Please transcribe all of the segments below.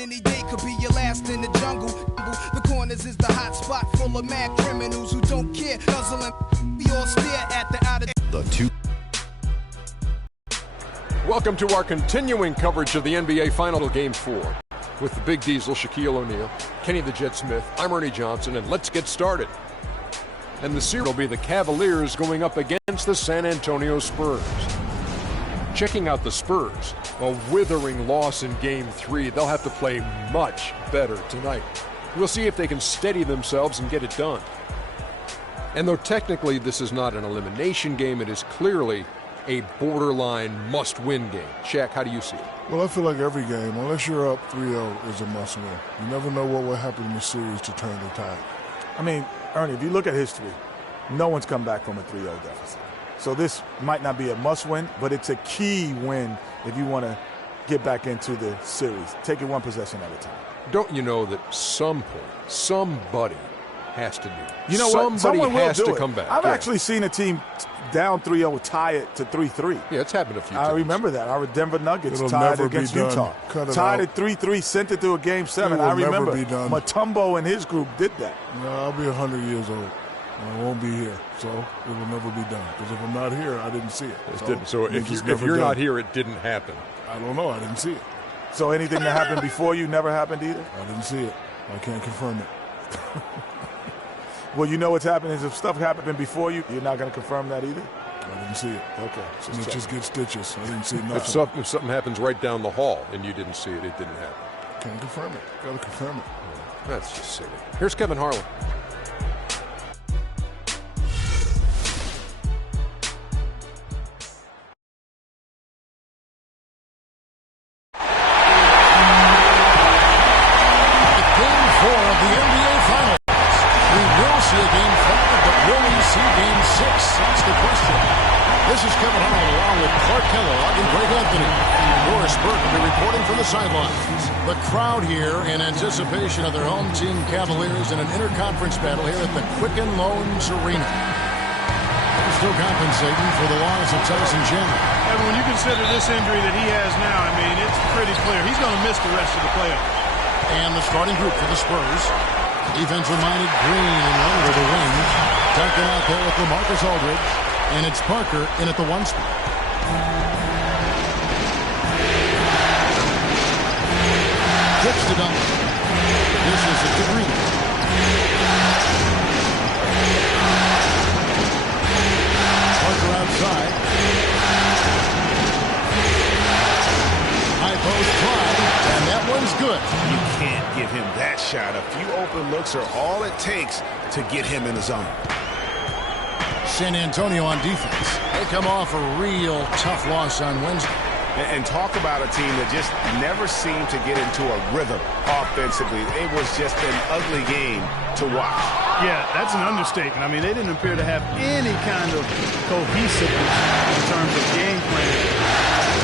any day could be your last in the jungle. The corners is the hot spot full of mad criminals who don't care. Nuzzling, we all stare at the outer. The two. Welcome to our continuing coverage of the NBA Final Game 4 with the Big Diesel, Shaquille O'Neal, Kenny the Jet Smith, I'm Ernie Johnson, and let's get started. And the series will be the Cavaliers going up against the San Antonio Spurs. Checking out the Spurs, a withering loss in Game 3. They'll have to play much better tonight. We'll see if they can steady themselves and get it done. And though technically this is not an elimination game, it is clearly a borderline must-win game. Shaq, how do you see it? Well, I feel like every game, unless you're up 3-0, is a must-win. You never know what will happen in the series to turn the tide. I mean, Ernie, if you look at history, no one's come back from a 3-0 deficit. So this might not be a must-win, but it's a key win if you want to get back into the series. Take it one possession at a time. Don't you know that at some point, somebody has to do it? You know what? Someone has will do to it. come back. I've actually seen a team down 3-0 tie it to 3-3. Yeah, it's happened a few times. I remember that. Our Denver Nuggets It'll tied never against be done. Utah. Tied at 3-3, sent it to a Game 7. It will I remember never be done. Mutombo and his group did that. No, I'll be 100 years old. I won't be here, so it will never be done. Because if I'm not here, I didn't see it. So if you're not here, it didn't happen. I don't know. I didn't see it. So anything that happened before you never happened either? I didn't see it. I can't confirm it. Well, you know what's happening is if stuff happened before you, you're not going to confirm that either? I didn't see it. Okay. Just get stitches. I didn't see nothing. If something happens right down the hall and you didn't see it, it didn't happen. Can't confirm it. Got to confirm it. That's just silly. Here's Kevin Harlan. This is Kevin Harlan along with Clark Kellogg and Greg Anthony. Morris Burke will be reporting from the sidelines. The crowd here in anticipation of their home team Cavaliers in an interconference battle here at the Quicken Loans Arena. They're still compensating for the loss of Tyson Chandler. And when you consider this injury that he has now, I mean, it's pretty clear. He's going to miss the rest of the playoffs. And the starting group for the Spurs. Defensive-minded Green and Leonard of the wing. Tucking out there with LaMarcus Aldridge. And it's Parker in at the 1 spot. Kicks to Duncan. This is it to Green. Parker outside. High post try, and that one's good. You can't give him that shot. A few open looks are all it takes to get him in the zone. San Antonio on defense. They come off a real tough loss on Wednesday. And talk about a team that just never seemed to get into a rhythm offensively. It was just an ugly game to watch. Yeah, that's an understatement. I mean, they didn't appear to have any kind of cohesiveness in terms of game plan.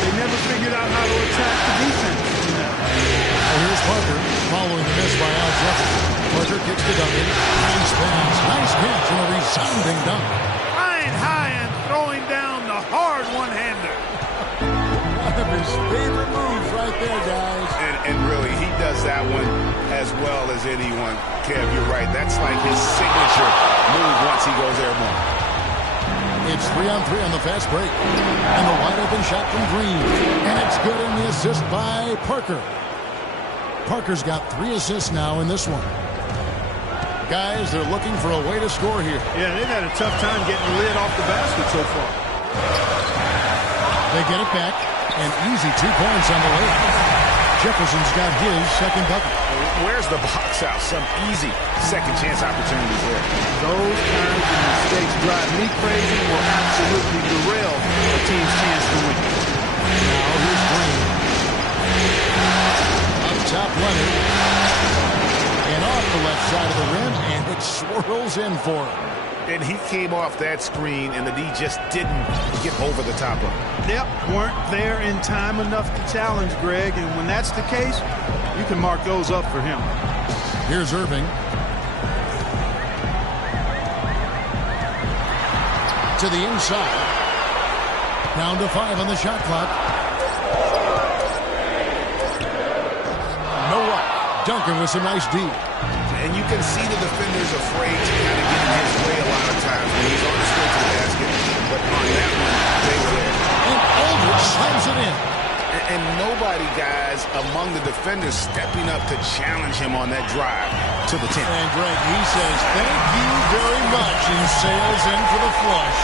They never figured out how to attack the defense. Well, here's Parker following the miss by Al Jefferson. Parker kicks to Duncan. Nice pass, nice catch, and a resounding dunk. High and throwing down the hard one-hander. One of his favorite moves right there, guys. And really, he does that one as well as anyone. Kev, you're right. That's like his signature move once he goes airborne. It's 3-on-3 on the fast break. And the wide-open shot from Green. And it's good in the assist by Parker. Parker's got 3 assists now in this one. Guys, they're looking for a way to score here. Yeah, they've had a tough time getting the lid off the basket so far. They get it back, and easy 2 points on the layup. Jefferson's got his second bucket. Where's the box out? Some easy second chance opportunities there. Those kinds of mistakes drive me crazy and will absolutely derail a team's chance to win. Now here's Green. Up top Leonard. And off the left side of the rim, and it swirls in for him. And he came off that screen, and the D just didn't get over the top of him. Yep, weren't there in time enough to challenge Greg, and when that's the case, you can mark those up for him. Here's Irving. To the inside. Down to 5 on the shot clock. No Duncan with some nice D. And you can see the defender's afraid to kind of get in his way a lot of times when he's on his way to the basket. But on that one, they were there. And Aldridge slams it in. And nobody, guys, among the defenders stepping up to challenge him on that drive to the 10. And Greg, he says, thank you very much, and sails in for the flush.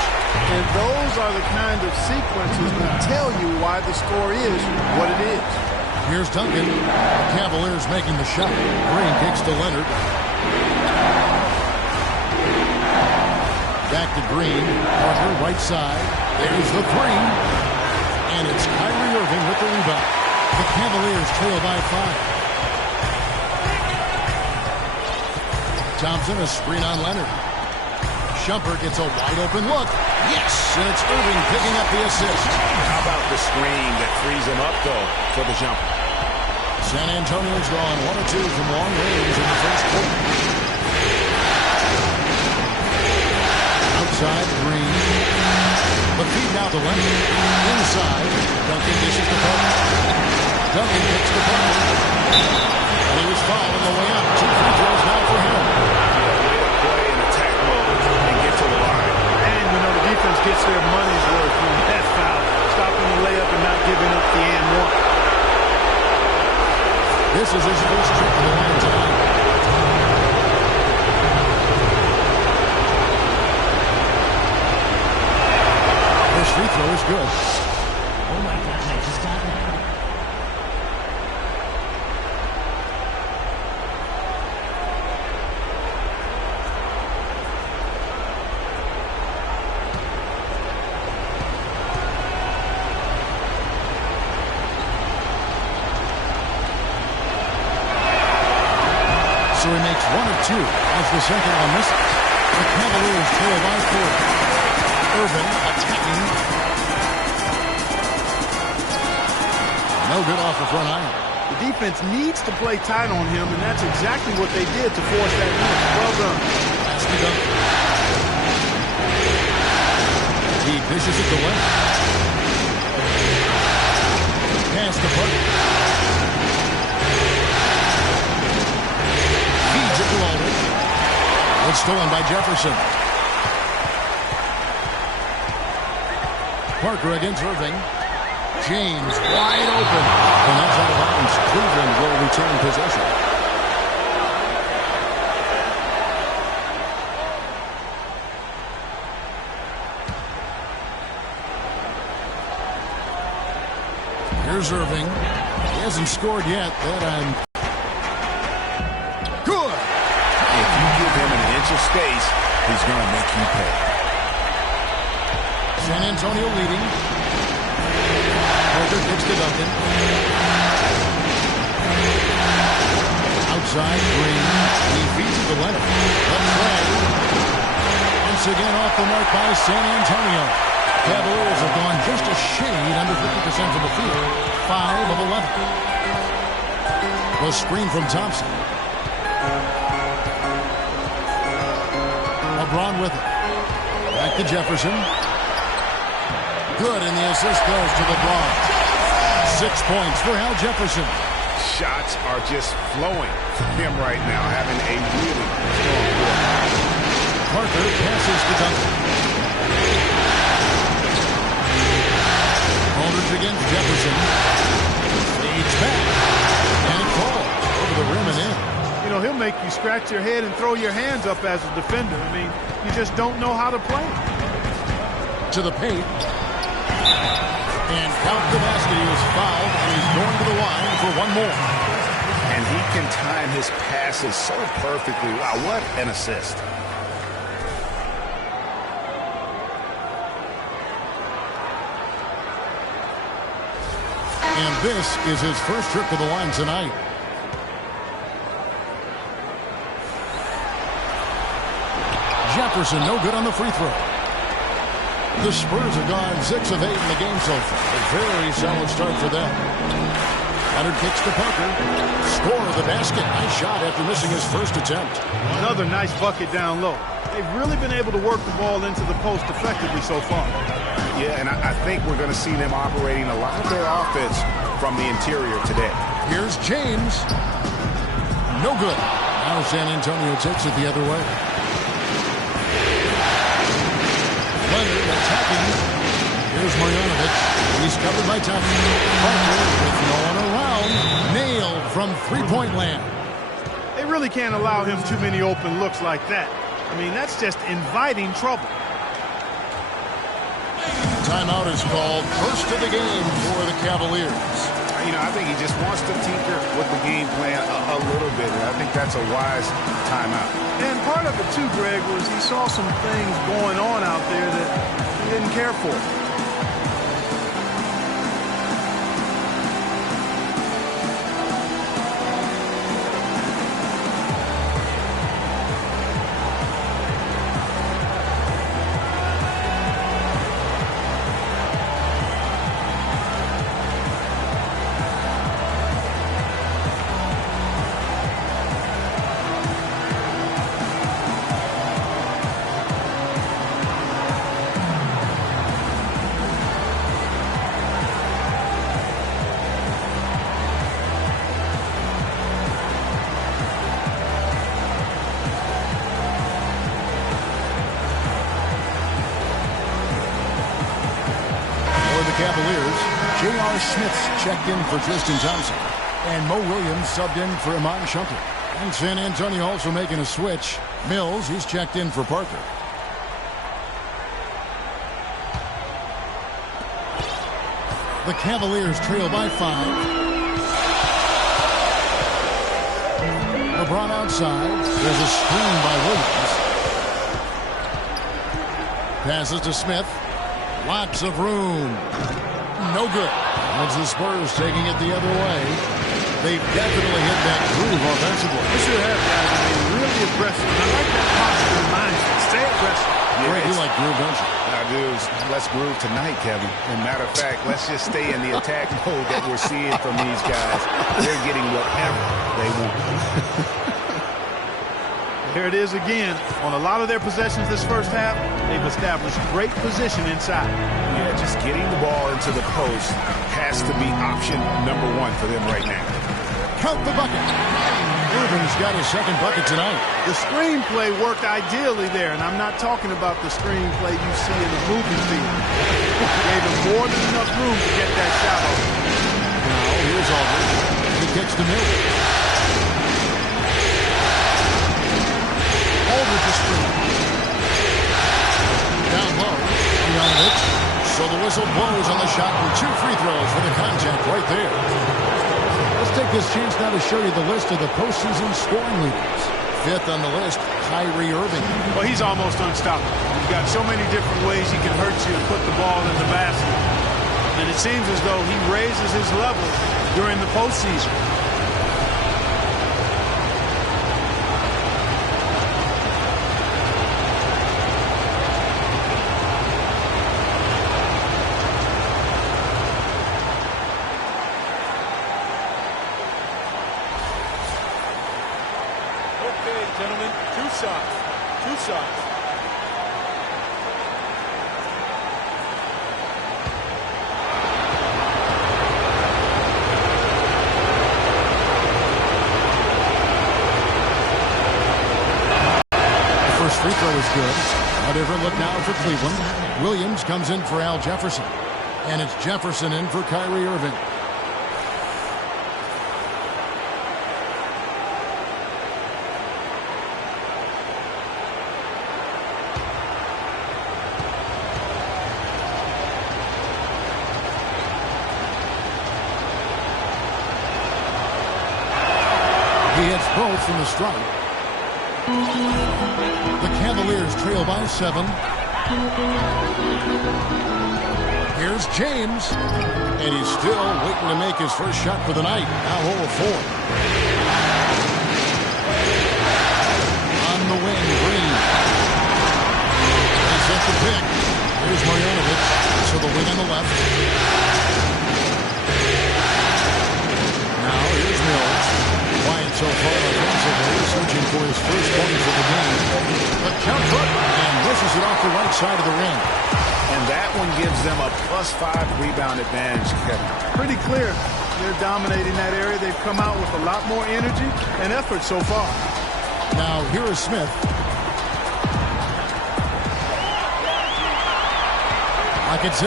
And those are the kind of sequences that tell you why the score is what it is. Here's Duncan. The Cavaliers making the shot. Green kicks to Leonard. Back to Green. Parker, right side. There's the three. And it's Kyrie Irving with the rebound. The Cavaliers trail by 5. Thompson, a screen on Leonard. Shumpert gets a wide open look. Yes, and it's Irving picking up the assist. How about the screen that frees him up, though, for the jumper? San Antonio's gone 1 or 2 from long range in the first quarter. Outside, Green. The feed now to Leonard. Inside, Duncan dishes the puck. Duncan kicks the puck. And he was fouled on the way up. 2 free throws now for him. Way to play in attack mode and get to the line. And, you know, the defense gets their money's worth from that foul. Stopping the layup and not giving up the and one. This is his first trip to the line tonight. First free throw is good. Oh my gosh, I just got that. So he makes 1 of 2 as the second one misses. The Cavaliers trail by 4. Irving attacking. No good off the front iron. The defense needs to play tight on him, and that's exactly what they did to force that miss. Well done. Pass to Duncan. He dishes it to left. Pass to Parker. Feeds it to Aldridge. It's stolen by Jefferson. Parker against Irving. James wide open. And that's out of bounds. Cleveland will return possession. Here's Irving. He hasn't scored yet. That time. Good. If you give him an inch of space, he's going to make you pay. San Antonio leading. Parker kicks to Duncan. Outside, Green. He feeds it to Leonard. The play. Once again off the mark by San Antonio. Cavaliers have gone just a shade under 50% from the field. 5 of 11. The screen from Thompson. LeBron with it. Back to Jefferson. Good, and the assist goes to LeBron. 6 points for Al Jefferson. Shots are just flowing for him right now, having a really strong quarter. Parker passes to Duncan. Aldridge against Jefferson. Fades back. And it falls over the rim and in. You know, he'll make you scratch your head and throw your hands up as a defender. I mean, you just don't know how to play. To the paint. And count the basket. He was fouled, and he's going to the line for 1 more. And he can time his passes so perfectly. Wow, what an assist. And this is his first trip to the line tonight. Jefferson, no good on the free throw. The Spurs have gone 6 of 8 in the game so far. A very solid start for them. Leonard kicks to Parker. Score of the basket. Nice shot after missing his first attempt. Another nice bucket down low. They've really been able to work the ball into the post effectively so far. Yeah, and I think we're going to see them operating a lot of their offense from the interior today. Here's James. No good. Now San Antonio takes it the other way. Leonard attacking. Here's Marjanovic. He's covered by Thompson. Parker with no one around. Nailed from three-point land. They really can't allow him too many open looks like that. I mean, that's just inviting trouble. Timeout is called. First of the game for the Cavaliers. You know, I think he just wants to tinker with the game plan a little bit, and I think that's a wise timeout. And part of it, too, Greg, was he saw some things going on out there that he didn't care for. Cavaliers, J.R. Smith's checked in for Tristan Thompson. And Mo Williams subbed in for Iman Shumpert. And San Antonio also making a switch. Mills, he's checked in for Parker. The Cavaliers trail by 5. LeBron outside. There's a screen by Williams. Passes to Smith. Lots of room. No good. That's the Spurs taking it the other way. They've definitely hit that groove offensively. They sure have, guys. I mean, really aggressive. I like that posture and mindset. Stay aggressive. Greg, you like groove, don't you? I do. Let's groove tonight, Kevin. And matter of fact, let's just stay in the attack mode that we're seeing from these guys. They're getting whatever they want. Here it is again. On a lot of their possessions this first half, they've established great position inside. Yeah, just getting the ball into the post has to be option number 1 for them right now. Count the bucket. Irving's got his second bucket tonight. The screenplay worked ideally there, and I'm not talking about the screenplay you see in the movie field. Gave him more than enough room to get that shot off. Now, here's Aldridge. He kicks to Mills. Aldridge is free. Down low. Marjanovic. So the whistle blows on the shot and 2 free throws for the contact right there. Let's take this chance now to show you the list of the postseason scoring leaders. 5th on the list, Kyrie Irving. Well, he's almost unstoppable. He's got so many different ways he can hurt you and put the ball in the basket. And it seems as though he raises his level during the postseason. Gentlemen, 2 shots. 2 shots. The first free throw is good. A different look now for Cleveland. Williams comes in for Al Jefferson. And it's Jefferson in for Kyrie Irving. He hits both from the stripe. The Cavaliers trail by 7. Here's James. And he's still waiting to make his first shot for the night. Now hole 4. On the wing, Green. He set the pick. Here's Marjanovic. So the wing on the left. Now here's Mills. Quiet so far offensively, searching for his first points of the game. The count good, and misses it off the right side of the rim. And that one gives them a +5 rebound advantage, Kevin. Pretty clear. They're dominating that area. They've come out with a lot more energy and effort so far. Now here is Smith. Pocket 6.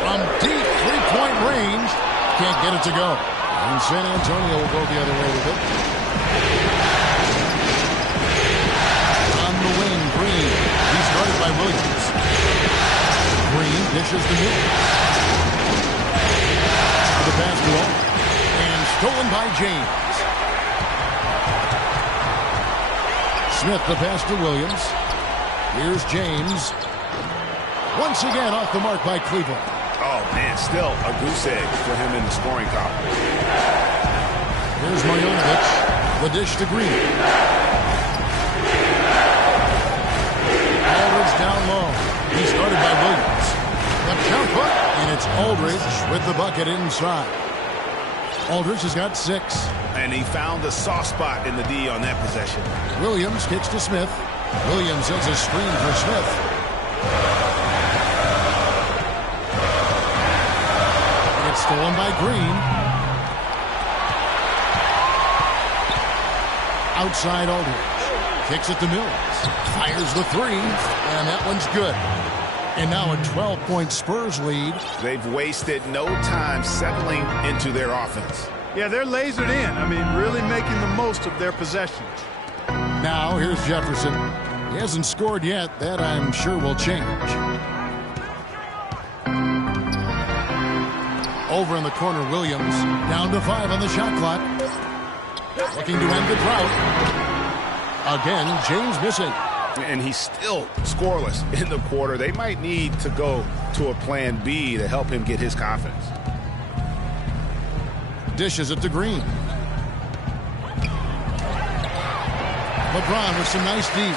From deep three-point range. Can't get it to go. And San Antonio will go the other way with it. On the wing, Green. He's guarded by Williams. Green dishes to Miller. The basketball. And stolen by James. Smith the pass to Williams. Here's James. Once again off the mark by Cleveland. Oh, man, still a goose egg for him in the scoring column. Here's Marjanovic. The dish to Green. Aldridge down low. He's guarded by Williams. The jump hook, and it's Aldridge with the bucket inside. Aldridge has got 6. And he found the soft spot in the D on that possession. Williams kicks to Smith. Williams sends a screen for Smith. It's stolen by Green. Outside Aldridge. Kicks it to Mills. Fires the 3. And that one's good. And now a 12-point Spurs lead. They've wasted no time settling into their offense. Yeah, they're lasered in. I mean, really making the most of their possessions. Now here's Jefferson. He hasn't scored yet. That I'm sure will change. Over in the corner, Williams. Down to 5 on the shot clock. Looking to end the drought. Again, James missing. And he's still scoreless in the quarter. They might need to go to a plan B to help him get his confidence. Dishes it to Green. LeBron with some nice D.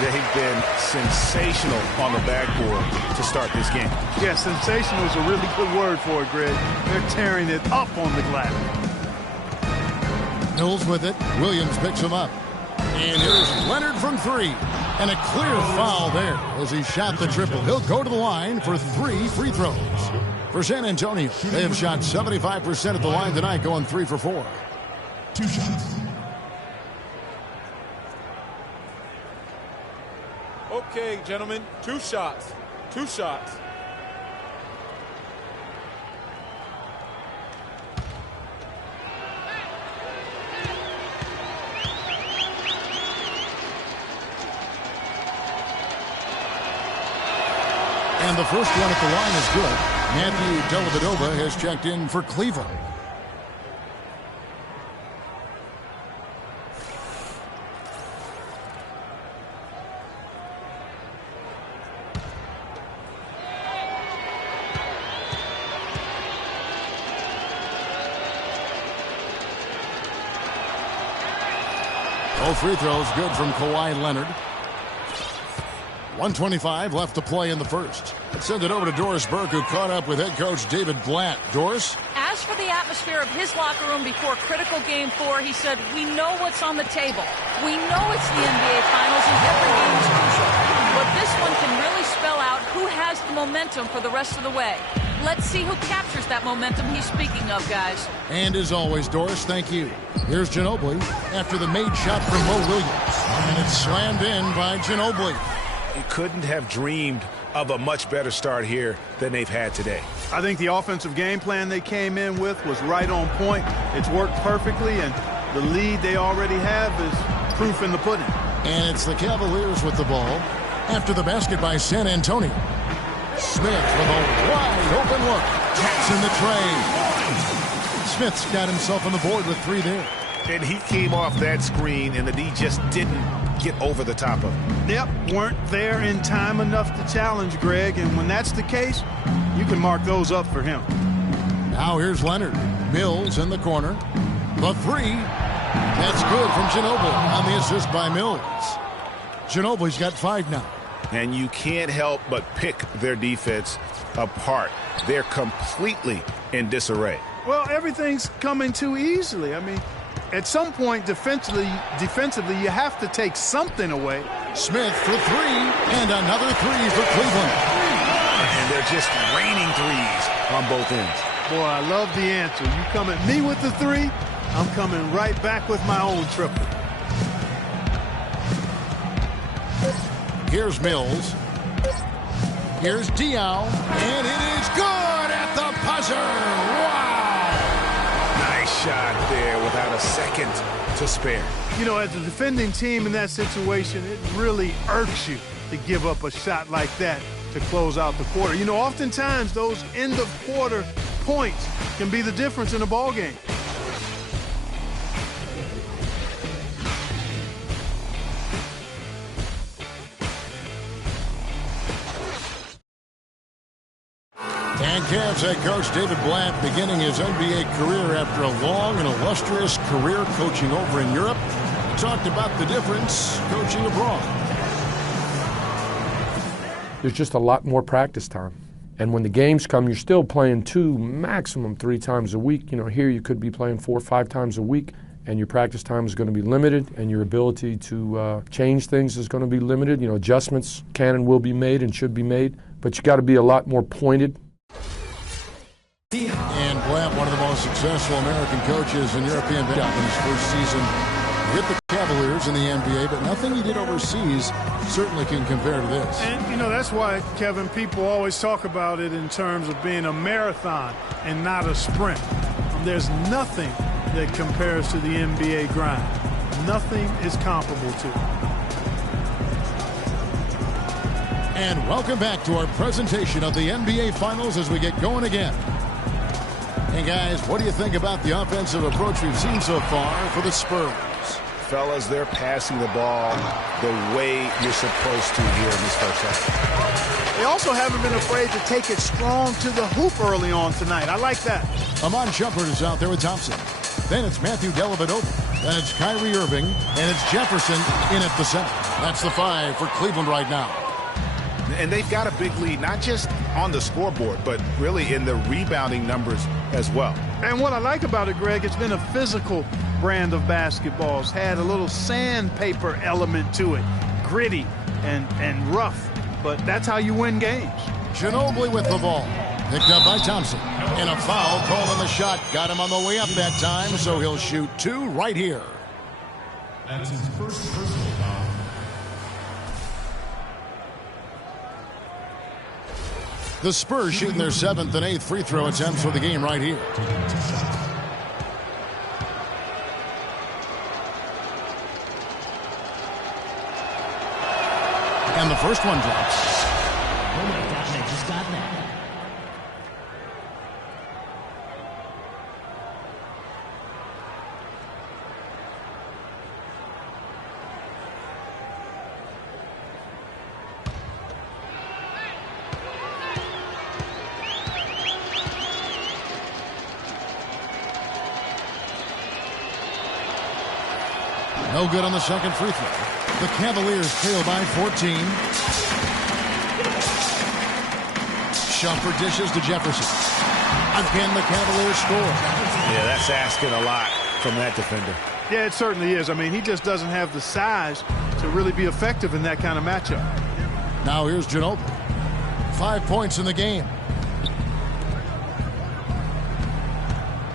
They've been sensational on the backboard to start this game. Yeah, sensational is a really good word for it, Greg. They're tearing it up on the glass. Mills with it. Williams picks him up. And here's Leonard from 3. And a clear foul there as he shot the triple. He'll go to the line for 3 free throws. For San Antonio, they have shot 75% at the line tonight, going 3 for 4. 2 shots. Okay, gentlemen, 2 shots. 2 shots. And the first one at the line is good. Matthew Dellavedova has checked in for Cleveland. All free throws good from Kawhi Leonard. 1:25 left to play in the first. Let's send it over to Doris Burke, who caught up with head coach David Blatt. Doris? As for the atmosphere of his locker room before critical game 4, he said, we know what's on the table. We know it's the NBA Finals and every game is crucial. But this one can really spell out who has the momentum for the rest of the way. Let's see who captures that momentum he's speaking of, guys. And as always, Doris, thank you. Here's Ginobili after the made shot from Mo Williams. And it's slammed in by Ginobili. You couldn't have dreamed of a much better start here than they've had today. I think the offensive game plan they came in with was right on point. It's worked perfectly, and the lead they already have is proof in the pudding. And it's the Cavaliers with the ball after the basket by San Antonio. Smith with a wide open look. Taps in the tray. Smith's got himself on the board with 3 there. And he came off that screen, and the D just didn't get over the top of him. Yep, weren't there in time enough to challenge Greg, and when that's the case, you can mark those up for him. Now here's Leonard. Mills in the corner. The 3. That's good from Ginobili on the assist by Mills. Ginobili's got 5 now. And you can't help but pick their defense apart. They're completely in disarray. Well, everything's coming too easily. I mean, at some point, defensively, you have to take something away. Smith for 3, and another 3 for Cleveland. And they're they're just raining threes on both ends. Boy, I love the answer. You come at me with the three, I'm coming right back with my own triple. Here's Mills. Here's Diaw, and it is good at the buzzer. Wow! Nice shot there without a second to spare. You know, as a defending team in that situation, it really irks you to give up a shot like that to close out the quarter. You know, oftentimes those end-of-quarter points can be the difference in a ball game. And Cavs head coach David Blatt beginning his NBA career after a long and illustrious career coaching over in Europe. He talked about the difference coaching abroad. There's just a lot more practice time. And when the games come, you're still playing 2, maximum 3 times a week. You know, here you could be playing 4 or 5 times a week, and your practice time is going to be limited, and your ability to change things is going to be limited. You know, adjustments can and will be made and should be made, but you got to be a lot more pointed. And Blatt, one of the most successful American coaches in European in his first season with the Cavaliers in the NBA, but nothing he did overseas certainly can compare to this. And, you know, that's why, Kevin, people always talk about it in terms of being a marathon and not a sprint. There's nothing that compares to the NBA grind. Nothing is comparable to it. And welcome back to our presentation of the NBA Finals as we get going again. Hey guys, what do you think about the offensive approach we've seen so far for the Spurs? Fellas, they're passing the ball the way you're supposed to here in this first half. They also haven't been afraid to take it strong to the hoop early on tonight. I like that. Amon Shumpert is out there with Thompson. Then it's Matthew Dellavedova. Then it's Kyrie Irving. And it's Jefferson in at the center. That's the 5 for Cleveland right now. And they've got a big lead, not just on the scoreboard, but really in the rebounding numbers as well. And what I like about it, Greg, it's been a physical brand of basketball. It's had a little sandpaper element to it, gritty and rough, but that's how you win games. Ginobili with the ball, picked up by Thompson, and a foul called on the shot. Got him on the way up that time, so he'll shoot 2 right here. That's his first personal foul. The Spurs shooting their 7th and 8th free throw attempts for the game right here. And the first one drops. Oh my gosh, I just got that. No good on the second free throw. The Cavaliers trail by 14. Shumpert dishes to Jefferson. Again, the Cavaliers score. Yeah, that's asking a lot from that defender. Yeah, it certainly is. I mean, he just doesn't have the size to really be effective in that kind of matchup. Now here's Ginobili. 5 points in the game.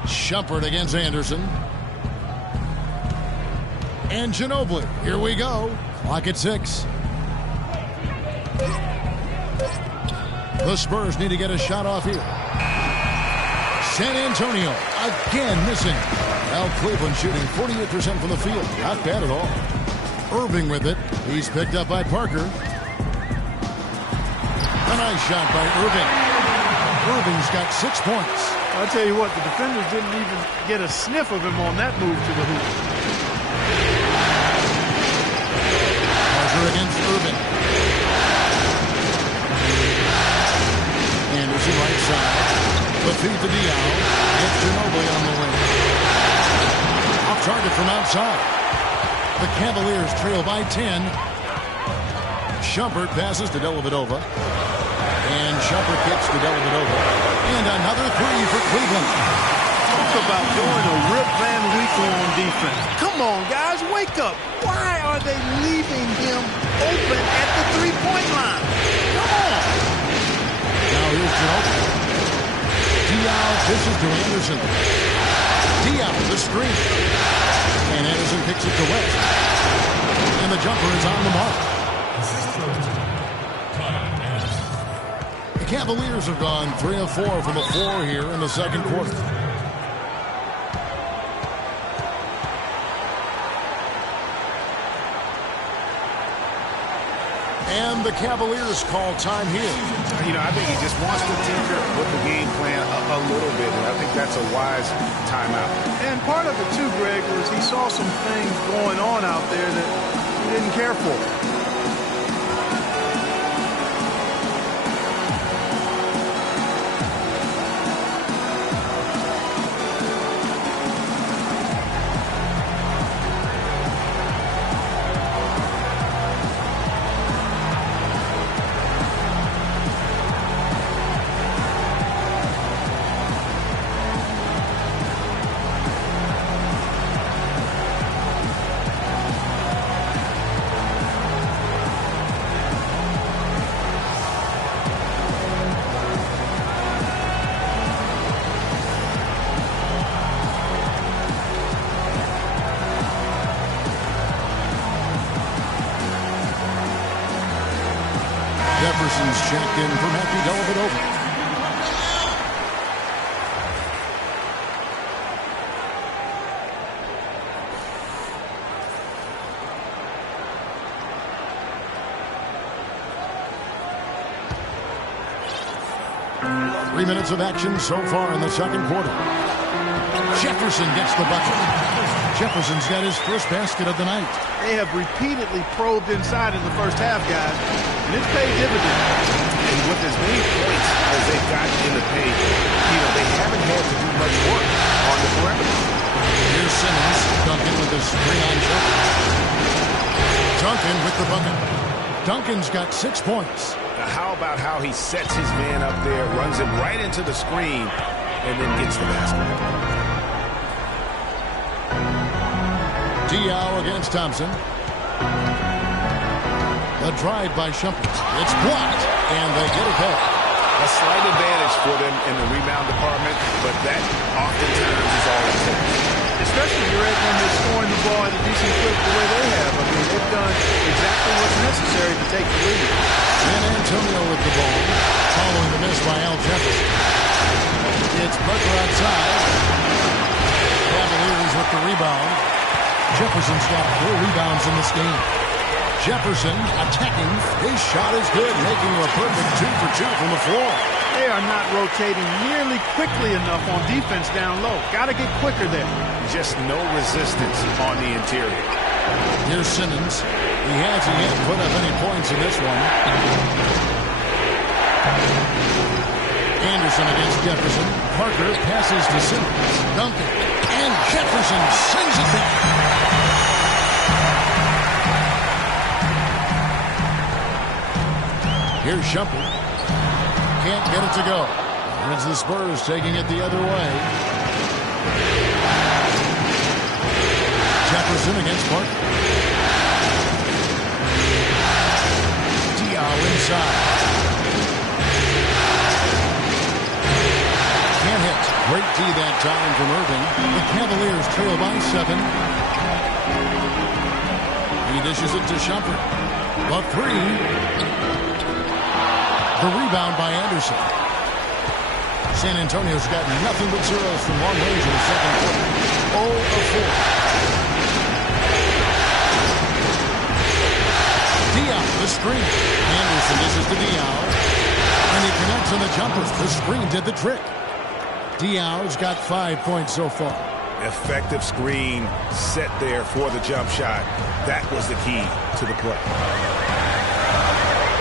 Shumpert against Anderson. And Ginobili. Here we go. Clock at 6. The Spurs need to get a shot off here. San Antonio again missing. Now Cleveland shooting 48% from the field. Not bad at all. Irving with it. He's picked up by Parker. A nice shot by Irving. Irving's got 6 points. I'll tell you what, the defenders didn't even get a sniff of him on that move to the hoop. Against Irving. Anderson right side. The feed to Diaw. It's Ginobili on the wing. Off target from outside. The Cavaliers trail by 10. Shumpert passes to Dellavedova. And Shumpert kicks to Dellavedova. And another 3 for Cleveland. Talk about doing a Rip Van Winkle on defense. Come on, guys, wake up. Why are they leaving him open at the three-point line? Come on. Now Now here's Ginobili. Diaw dishes to Anderson. Diaw, the screen. And Anderson kicks it to West. And the jumper is on the mark. The Cavaliers have gone 3 of 4 from the floor here in the second quarter. And the Cavaliers call time here. I think he just wants to tinker with the game plan a little bit, and I think that's a wise timeout. And part of it, too, Greg, was he saw some things going on out there that he didn't care for. Jefferson's checked in for Matthew Dellavedova. 3 minutes of action so far in the second quarter. Jefferson gets the bucket. Jefferson's got his first basket of the night. They have repeatedly probed inside in the first half, guys, and it's paid dividends. And with as many points as they've gotten in the paint, they haven't had to do much work on the perimeter. Here's Simmons. Duncan with his screen-on shot. Duncan with the bucket. Duncan's got 6 points. Now how about how he sets his man up there, runs him right into the screen, and then gets the basket. Diaw against Thompson. A drive by Shumpert. It's blocked, and they get it back. A slight advantage for them in the rebound department, but that oftentimes is all it takes. Especially, Greg, when they're scoring the ball at a decent clip the way they have. I mean, they've done exactly what's necessary to take the lead. San Antonio with the ball, following the miss by Al Jefferson. It's Parker outside. Cavaliers with the rebound. Jefferson's got 4 rebounds in this game. Jefferson attacking. His shot is good, making a perfect 2 for 2 from the floor. They are not rotating nearly quickly enough on defense down low. Got to get quicker there. Just no resistance on the interior. Here's Simmons. He hasn't yet put up any points in this one. Anderson against Jefferson. Parker passes to Simmons. Duncan. And Jefferson sends it back. Here's Shumpert. Can't get it to go. And it's the Spurs taking it the other way. Jefferson against Parker. Diaw inside. Can't hit. Great D that time from Irving. The Cavaliers trail by 7. He dishes it to Shumpert. The 3. The rebound by Anderson. San Antonio's got nothing but zeros from long range in the second quarter. 0 of 4. Diaw, the screen. Anderson dishes to Diaw. And he connects on the jumper. The screen did the trick. Diaw's got 5 points so far. Effective screen set there for the jump shot. That was the key to the play.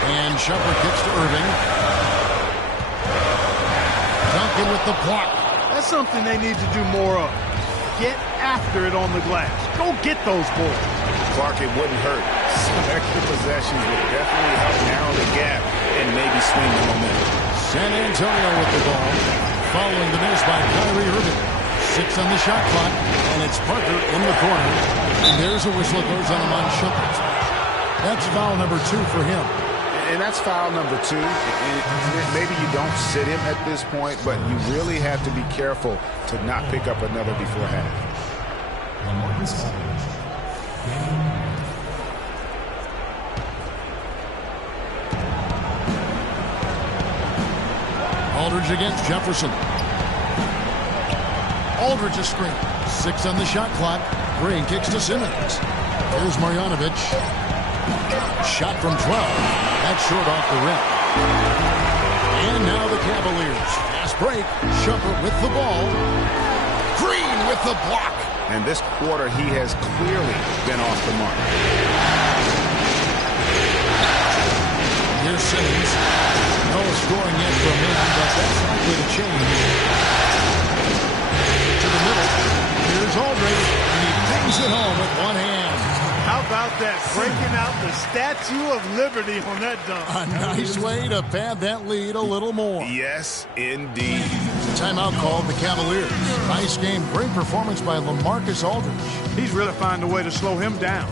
And Shumpert kicks to Irving. Duncan with the block. That's something they need to do more of. Get after it on the glass. Go get those boards. Clark, it wouldn't hurt. Some extra possessions would definitely help narrow the gap and maybe swing the momentum. San Antonio with the ball. Following the miss by Kyrie Irving. 6 on the shot clock. And it's Parker in the corner. And there's a whistle that goes on him on Shumpert. That's foul number 2 for him. And that's foul number 2. And maybe you don't sit him at this point, but you really have to be careful to not pick up another before half. Aldridge against Jefferson. Aldridge a screen. 6 on the shot clock. Green kicks to Simmons. Here's Marjanovic. Shot from 12. That's short off the rim. And now the Cavaliers. Fast break. Shumpert with the ball. Green with the block. And this quarter, he has clearly been off the mark. Here's Simmons. No scoring yet from him, but that's likely to change. To the middle. Here's Aldridge, and he brings it home with one hand. How about that? Breaking out the Statue of Liberty on that dunk. A nice way to pad that lead a little more. Yes, indeed. Timeout called the Cavaliers. Nice game. Great performance by LaMarcus Aldridge. He's really finding a way to slow him down.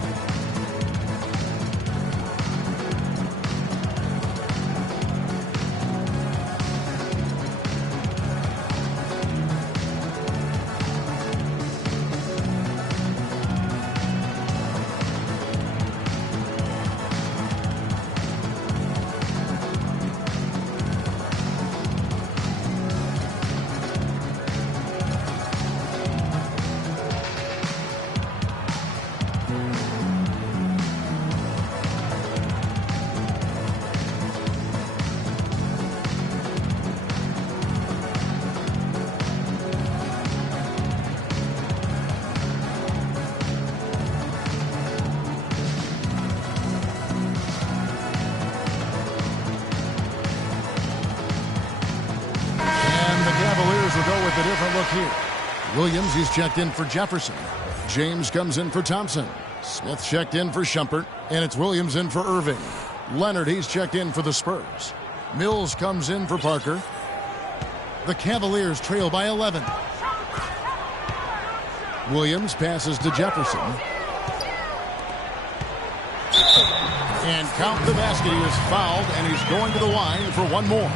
A different look here. Williams, he's checked in for Jefferson. James comes in for Thompson. Smith checked in for Shumpert. And it's Williams in for Irving. Leonard, he's checked in for the Spurs. Mills comes in for Parker. The Cavaliers trail by 11. Williams passes to Jefferson. And count the basket. He is fouled, and he's going to the line for one more.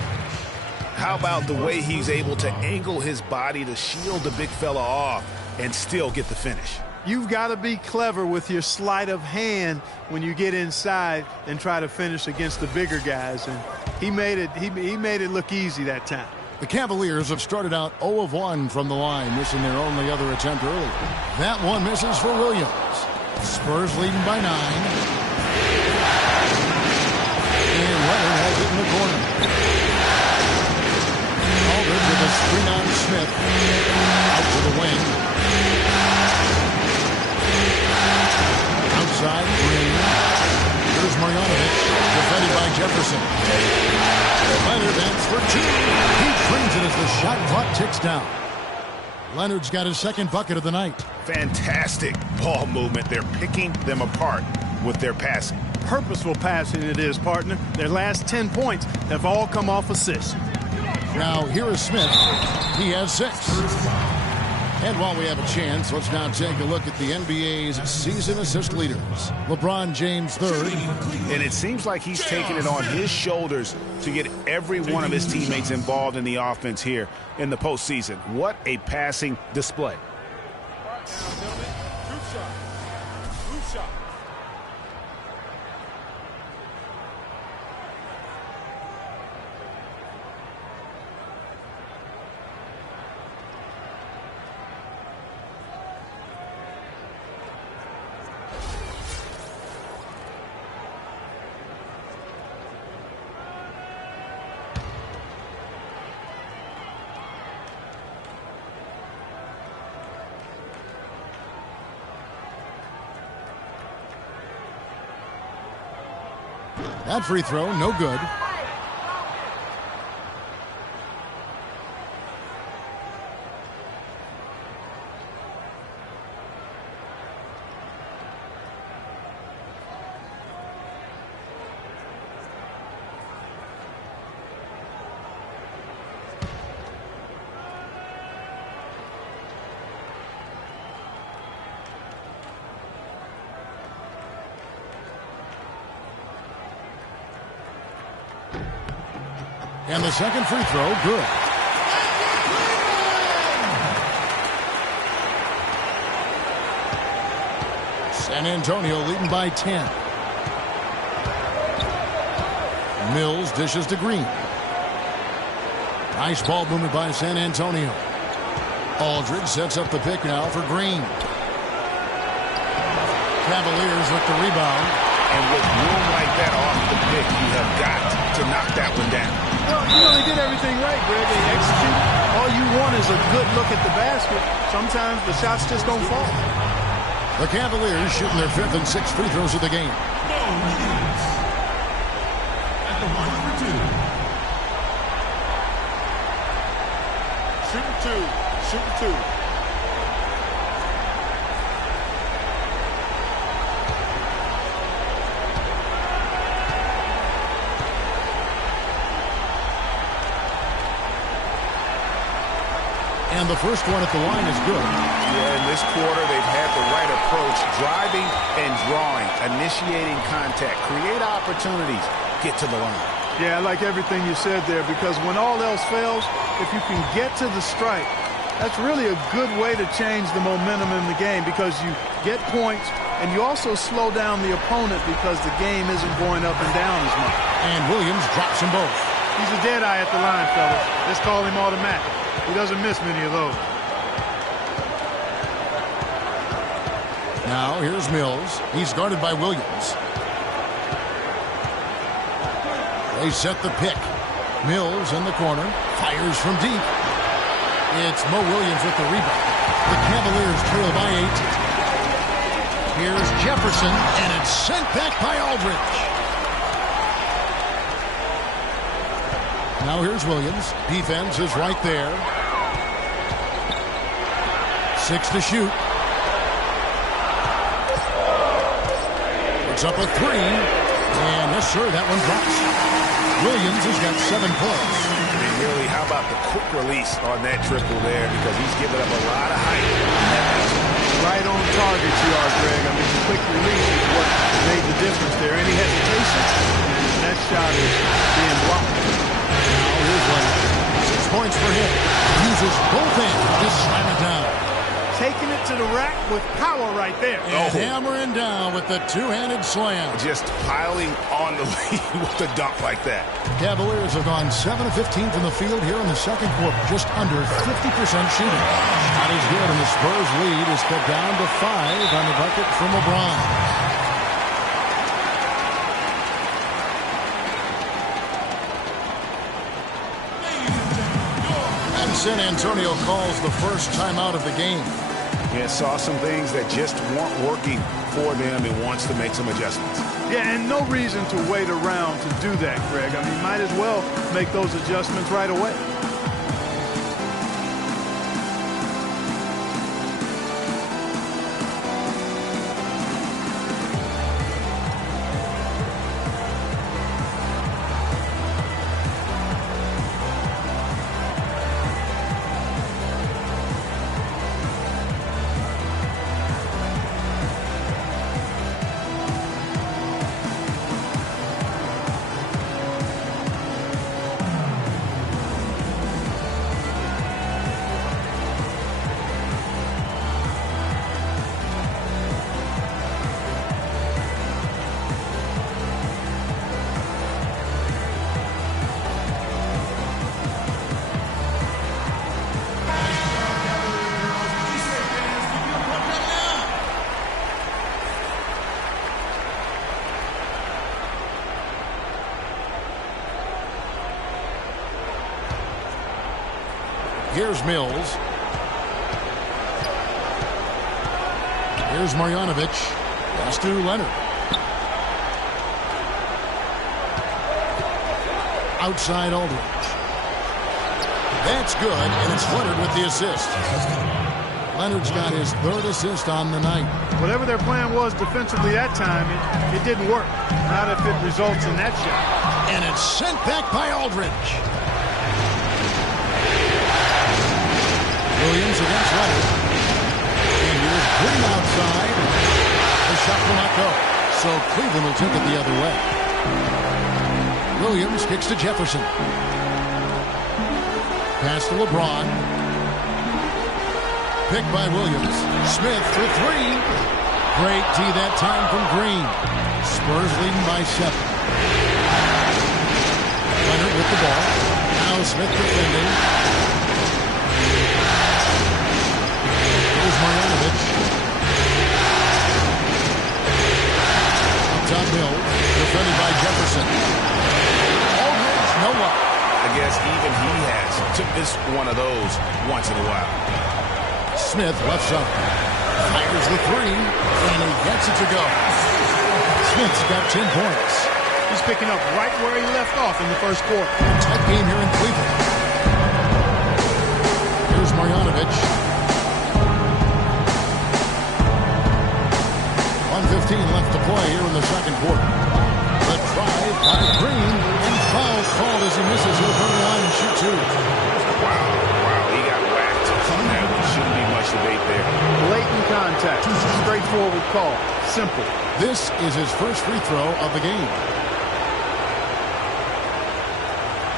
How about the way he's able to angle his body to shield the big fella off and still get the finish? You've got to be clever with your sleight of hand when you get inside and try to finish against the bigger guys. And he made it look easy that time. The Cavaliers have started out 0 of 1 from the line, missing their only other attempt earlier. That one misses for Williams. Spurs leading by 9. And Leonard has it in the corner. Aldridge with a screen on Smith. Out to the wing. Outside, Green. Here's Marjanovic, defended by Jefferson. Leonard ends for 2. He brings it as the shot clock ticks down. Leonard's got his second bucket of the night. Fantastic ball movement. They're picking them apart with their passing. Purposeful passing it is, partner. Their last 10 points have all come off assists. Now, here is Smith. He has 6. And while we have a chance, let's now take a look at the NBA's season assist leaders. LeBron James, 3rd. And it seems like he's taking it on his shoulders to get every one of his teammates involved in the offense here in the postseason. What a passing display. That free throw, no good. And the second free throw, good. San Antonio leading by 10. Mills dishes to Green. Nice ball movement by San Antonio. Aldridge sets up the pick now for Green. Cavaliers with the rebound. And with room like that off the pick, you have got to knock that one down. Well, they did everything right, Greg. They executed. All you want is a good look at the basket. Sometimes the shots just don't fall. The Cavaliers shooting their 5th and 6th free throws of the game. At the line number 2. Shooting two. Shooting two. And the first one at the line is good. Yeah, in this quarter, they've had the right approach. Driving and drawing. Initiating contact. Create opportunities. Get to the line. Yeah, I like everything you said there, because when all else fails, if you can get to the strike, that's really a good way to change the momentum in the game, because you get points and you also slow down the opponent because the game isn't going up and down as much. And Williams drops them both. He's a dead eye at the line, fellas. Let's call him automatic. He doesn't miss many of those. Now here's Mills. He's guarded by Williams. They set the pick. Mills in the corner. Fires from deep. It's Mo Williams with the rebound. The Cavaliers trail by 8. Here's Jefferson, and it's sent back by Aldridge. Now here's Williams. Defense is right there. 6 to shoot. Puts up a 3. And yes, sir, that one drops. Williams has got 7 points. I mean, really, how about the quick release on that triple there? Because he's given up a lot of height. Right on target you are, Greg. I mean, the quick release is what made the difference there. Any hesitation, and that shot is being blocked. Now here's Williams. 6 points for him. Uses both hands to slam it down. Taking it to the rack with power right there. And hammering down with the two-handed slam. Just piling on the lead with a dunk like that. Cavaliers have gone 7 of 15 from the field here in the second quarter. Just under 50% shooting. Shot is good, and the Spurs lead is cut down to 5 on the bucket from LeBron. And San Antonio calls the first timeout of the game. Yeah, saw some things that just weren't working for them and wants to make some adjustments. Yeah, and no reason to wait around to do that, Greg. I mean, might as well make those adjustments right away. Here's Mills. Here's Marjanovic. Pass to Leonard. Outside Aldridge. That's good, and it's Leonard with the assist. Leonard's got his 3rd assist on the night. Whatever their plan was defensively that time, it didn't work. Not if it results in that shot. And it's sent back by Aldridge. Williams against Leonard. And here's Green outside. The shot will not go. So Cleveland will take it the other way. Williams kicks to Jefferson. Pass to LeBron. Picked by Williams. Smith for three. Great D that time from Green. Spurs leading by 7. Leonard with the ball. Now Smith defending. Here's Marjanovic. Up top Hill. Defended by Jefferson. Aldridge, no luck. I guess even he has to miss one of those once in a while. Smith left side. Fires the three, and he gets it to go. Smith's got 10 points. He's picking up right where he left off in the first quarter. Tight game here in Cleveland. Here's Marjanovic. 1:15 left to play here in the second quarter. The drive by Green, and foul called as he misses. He'll turn the line and shoot 2. Wow, he got whacked. That one shouldn't be much debate there. Blatant contact. Straightforward call. Simple. This is his first free throw of the game.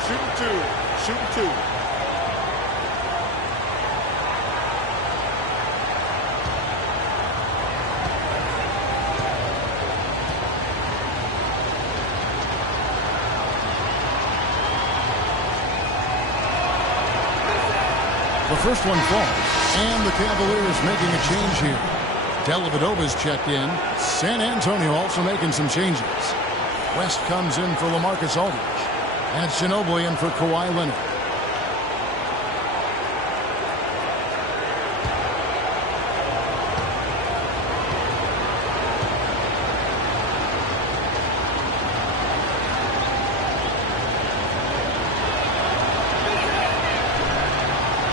Shooting two. The first one falls, and the Cavaliers making a change here. Dellavedova's checked in. San Antonio also making some changes. West comes in for LaMarcus Aldridge. And Ginobili in for Kawhi Leonard.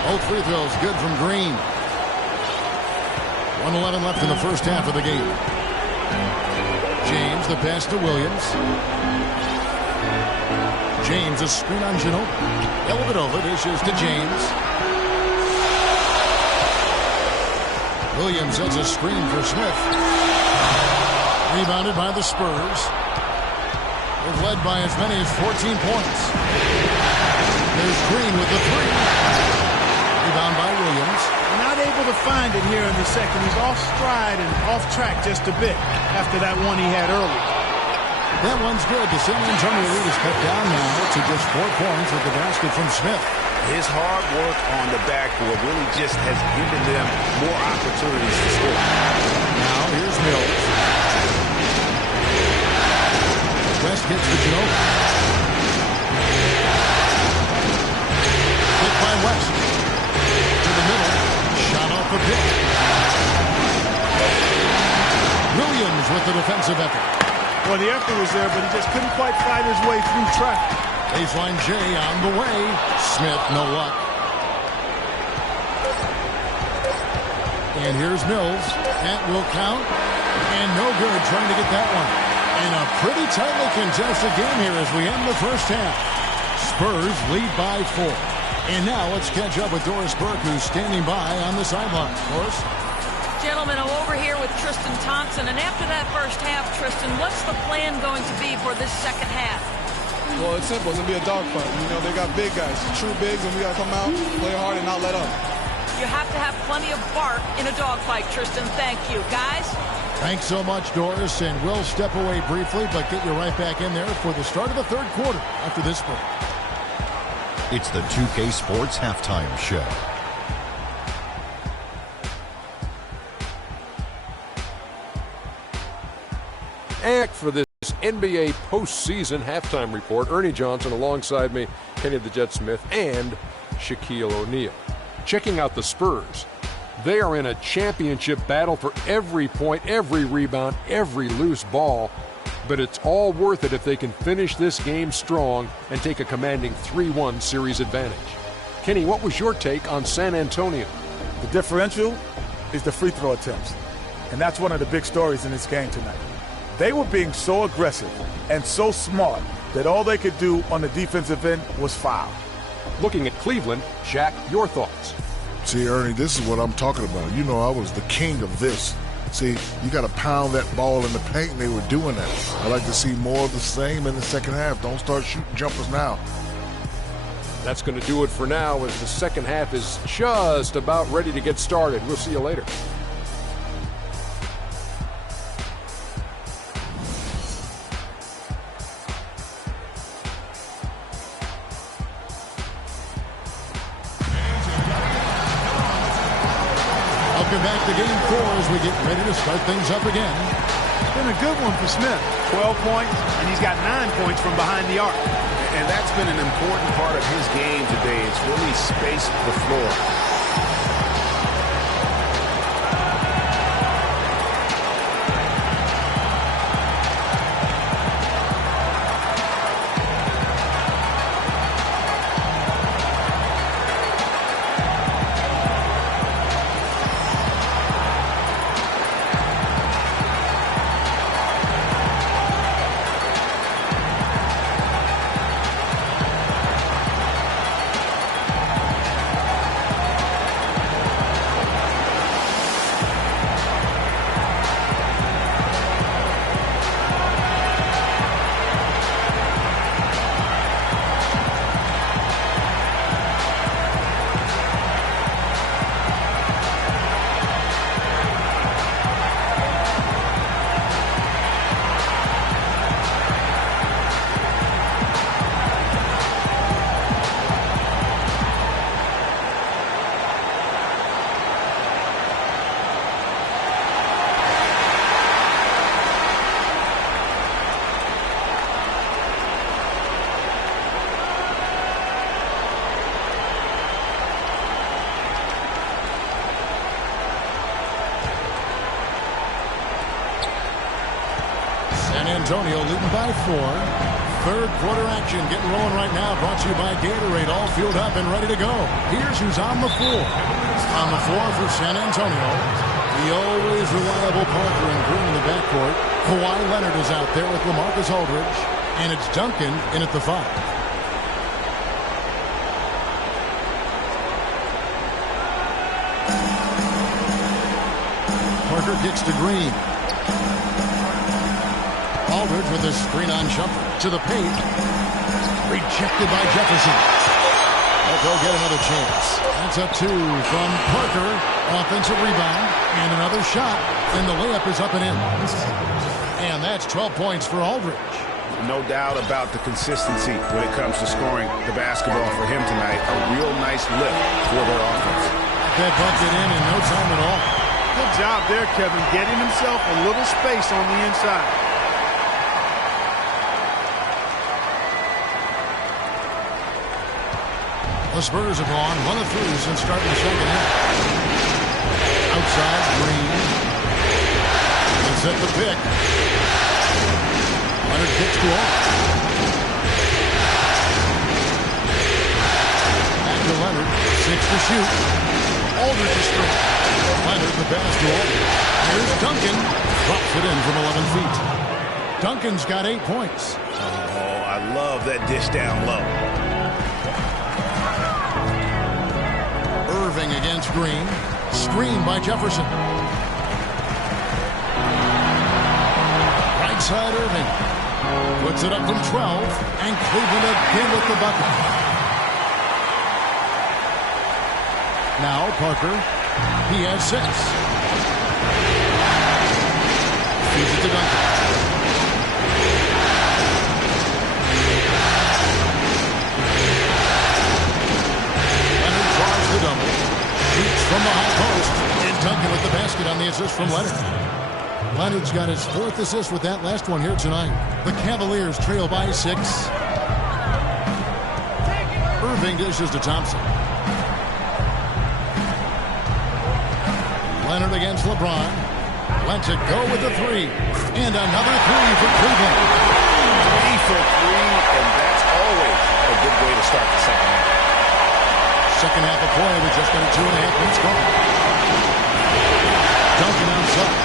Both free throws good from Green. 1:11 left in the first half of the game. James, the pass to Williams. James, a screen on Ginobili. Dellavedova dishes to James. Williams sets a screen for Smith. Rebounded by the Spurs. They've led by as many as 14 points. There's Green with the three. Rebound by Williams. Not able to find it here in the second. He's off stride and off track just a bit after that one he had early. That one's good. The San Antonio lead is cut down now to just 4 points with the basket from Smith. His hard work on the backboard really just has given them more opportunities to score. Now here's Mills. West gets the Ginobili. Hit by West. To the middle. Shot off the pick. Williams with the defensive effort. Well, the effort was there, but he just couldn't quite fight his way through traffic. Baseline J on the way. Smith, no luck. And here's Mills. That will count. And no good trying to get that one. And a pretty tightly contested game here as we end the first half. Spurs lead by 4. And now let's catch up with Doris Burke, who's standing by on the sideline. Doris? Gentlemen, I'm over here with Tristan Thompson, and after that first half, Tristan, what's the plan going to be for this second half? Well, it's simple. It's going to be a dogfight. You know, they got big guys, true bigs, and we got to come out, play hard, and not let up. You have to have plenty of bark in a dogfight, Tristan. Thank you. Guys? Thanks so much, Doris, and we'll step away briefly, but get you right back in there for the start of the third quarter after this break. It's the 2K Sports Halftime Show. And for this NBA postseason halftime report, Ernie Johnson alongside me, Kenny the Jet Smith, and Shaquille O'Neal. Checking out the Spurs. They are in a championship battle for every point, every rebound, every loose ball. But it's all worth it if they can finish this game strong and take a commanding 3-1 series advantage. Kenny, what was your take on San Antonio? The differential is the free throw attempts. And that's one of the big stories in this game tonight. They were being so aggressive and so smart that all they could do on the defensive end was foul. Looking at Cleveland, Shaq, your thoughts? See, Ernie, this is what I'm talking about. You know, I was the king of this. See, you got to pound that ball in the paint, and they were doing that. I like to see more of the same in the second half. Don't start shooting jumpers now. That's going to do it for now as the second half is just about ready to get started. We'll see you later. Welcome back to Game 4 as we get ready to start things up again. It's been a good one for Smith. 12 points, and he's got 9 points from behind the arc. And that's been an important part of his game today. It's really spaced the floor. Antonio leading by 4. Third quarter action getting rolling right now. Brought to you by Gatorade. All fueled up and ready to go. Here's who's on the floor. On the floor for San Antonio, the always reliable Parker and Green in the backcourt. Kawhi Leonard is out there with LaMarcus Aldridge. And it's Duncan in at the 5. Parker kicks to Green. Aldridge with a screen-on jumper to the paint. Rejected by Jefferson. But they'll get another chance. That's a 2 from Parker. Offensive rebound. And another shot. And the layup is up and in. And that's 12 points for Aldridge. No doubt about the consistency when it comes to scoring the basketball for him tonight. A real nice lift for their offense. That bucket in no time at all. Good job there, Kevin, getting himself a little space on the inside. The Spurs have gone 1 of 3 since starting the second half. Outside, Green. It's at the pick. Leonard kicks to all. Back to Leonard. 6 to shoot. Aldridge is straight. Leonard the pass to Aldridge. Here's Duncan. Drops it in from 11 feet. Duncan's got 8 points. Oh, I love that dish down low. Irving against Green. Screen by Jefferson. Right side Irving. Puts it up from 12. And Cleveland again with the bucket. Now Parker. He has 6. Feeds it to Duncan. The double. Shoots from the high post. And Duncan with the basket on the assist from Leonard. Leonard's got his 4th assist with that last one here tonight. The Cavaliers trail by 6. Irving dishes to Thompson. Leonard against LeBron. Lets it go with the 3. And another 3 for Cleveland. 3 for 3, and that's always a good way to start the second half. Second half of play with just under 2.5 minutes gone. Duncan outside.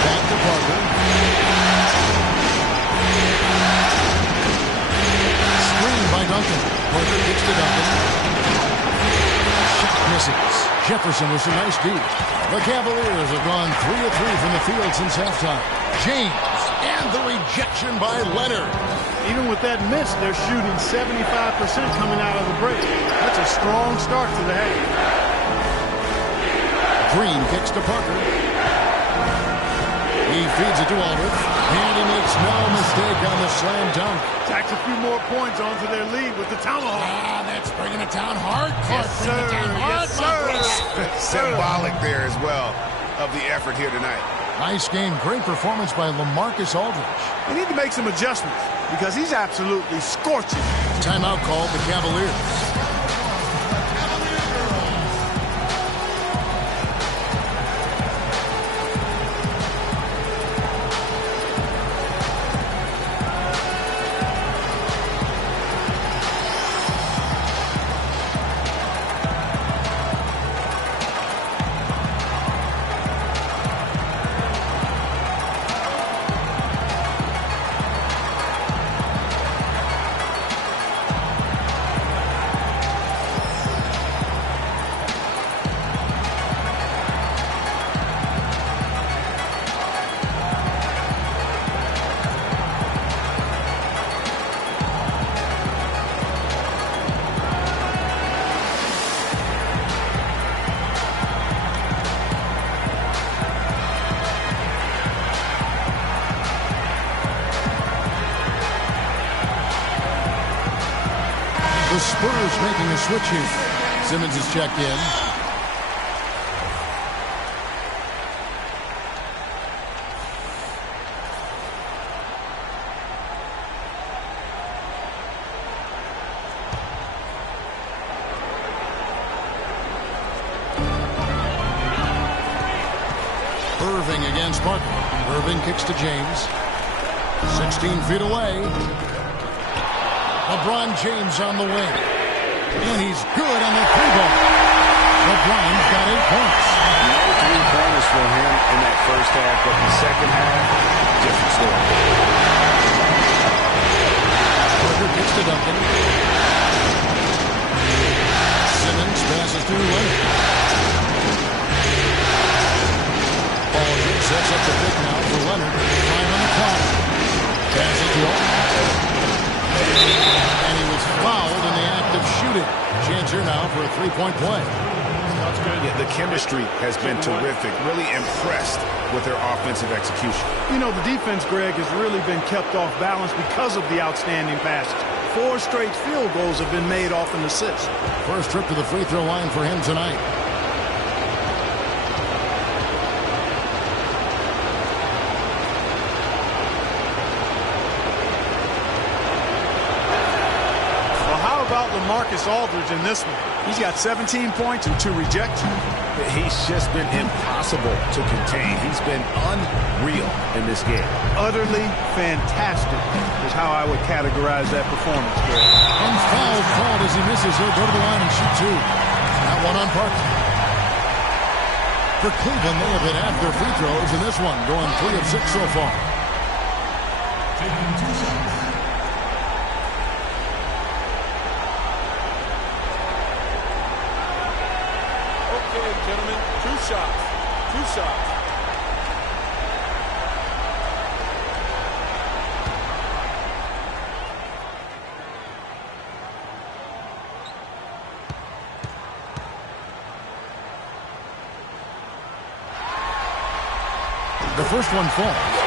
Back to Parker. Screen by Duncan. Parker kicks to Duncan. Shot misses. Jefferson with some nice deep. The Cavaliers have gone 3 of 3 from the field since halftime. James and the rejection by Leonard. Even with that miss, they're shooting 75% coming out of the break. That's a strong start to the half. Green kicks to Parker. He feeds it to Aldridge, and he makes no mistake on the slam dunk. Tacks a few more points onto their lead with the tomahawk. That's bringing it down hard. Clark, yes, sir. Yes, sir. Symbolic there as well of the effort here tonight. Nice game. Great performance by LaMarcus Aldridge. They need to make some adjustments because he's absolutely scorching. Timeout called the Cavaliers. The Spurs making a switch here. Simmons is checked in. Irving against Parker. Irving kicks to James. 16 feet away. LeBron James on the wing. And he's good on the three-ball. LeBron's got 8 points. No three-pointers for him in that first half, but the second half, different story. Parker kicks to Duncan. Simmons passes through Leonard. Aldridge sets up the pick now for Leonard. 5 on the clock. Passes to Aldridge. And he was fouled in the act of shooting. Chance here now for a three-point play. That's good. Yeah, the chemistry has been terrific. Really impressed with their offensive execution. You know, the defense, Greg, has really been kept off balance because of the outstanding passes. 4 straight field goals have been made off an assist. First trip to the free throw line for him tonight. LaMarcus Aldridge in this one. He's got 17 points and 2 rejections. He's just been impossible to contain. He's been unreal in this game. Utterly fantastic is how I would categorize that performance, Greg. And foul called as he misses. He'll go to the line and shoot 2. That one on Parker. For Cleveland, they have hit half their free throws in this one, going 3 of 6 so far. Taking 2 shots. Gentlemen, 2 shots. 2 shots. The first one falls.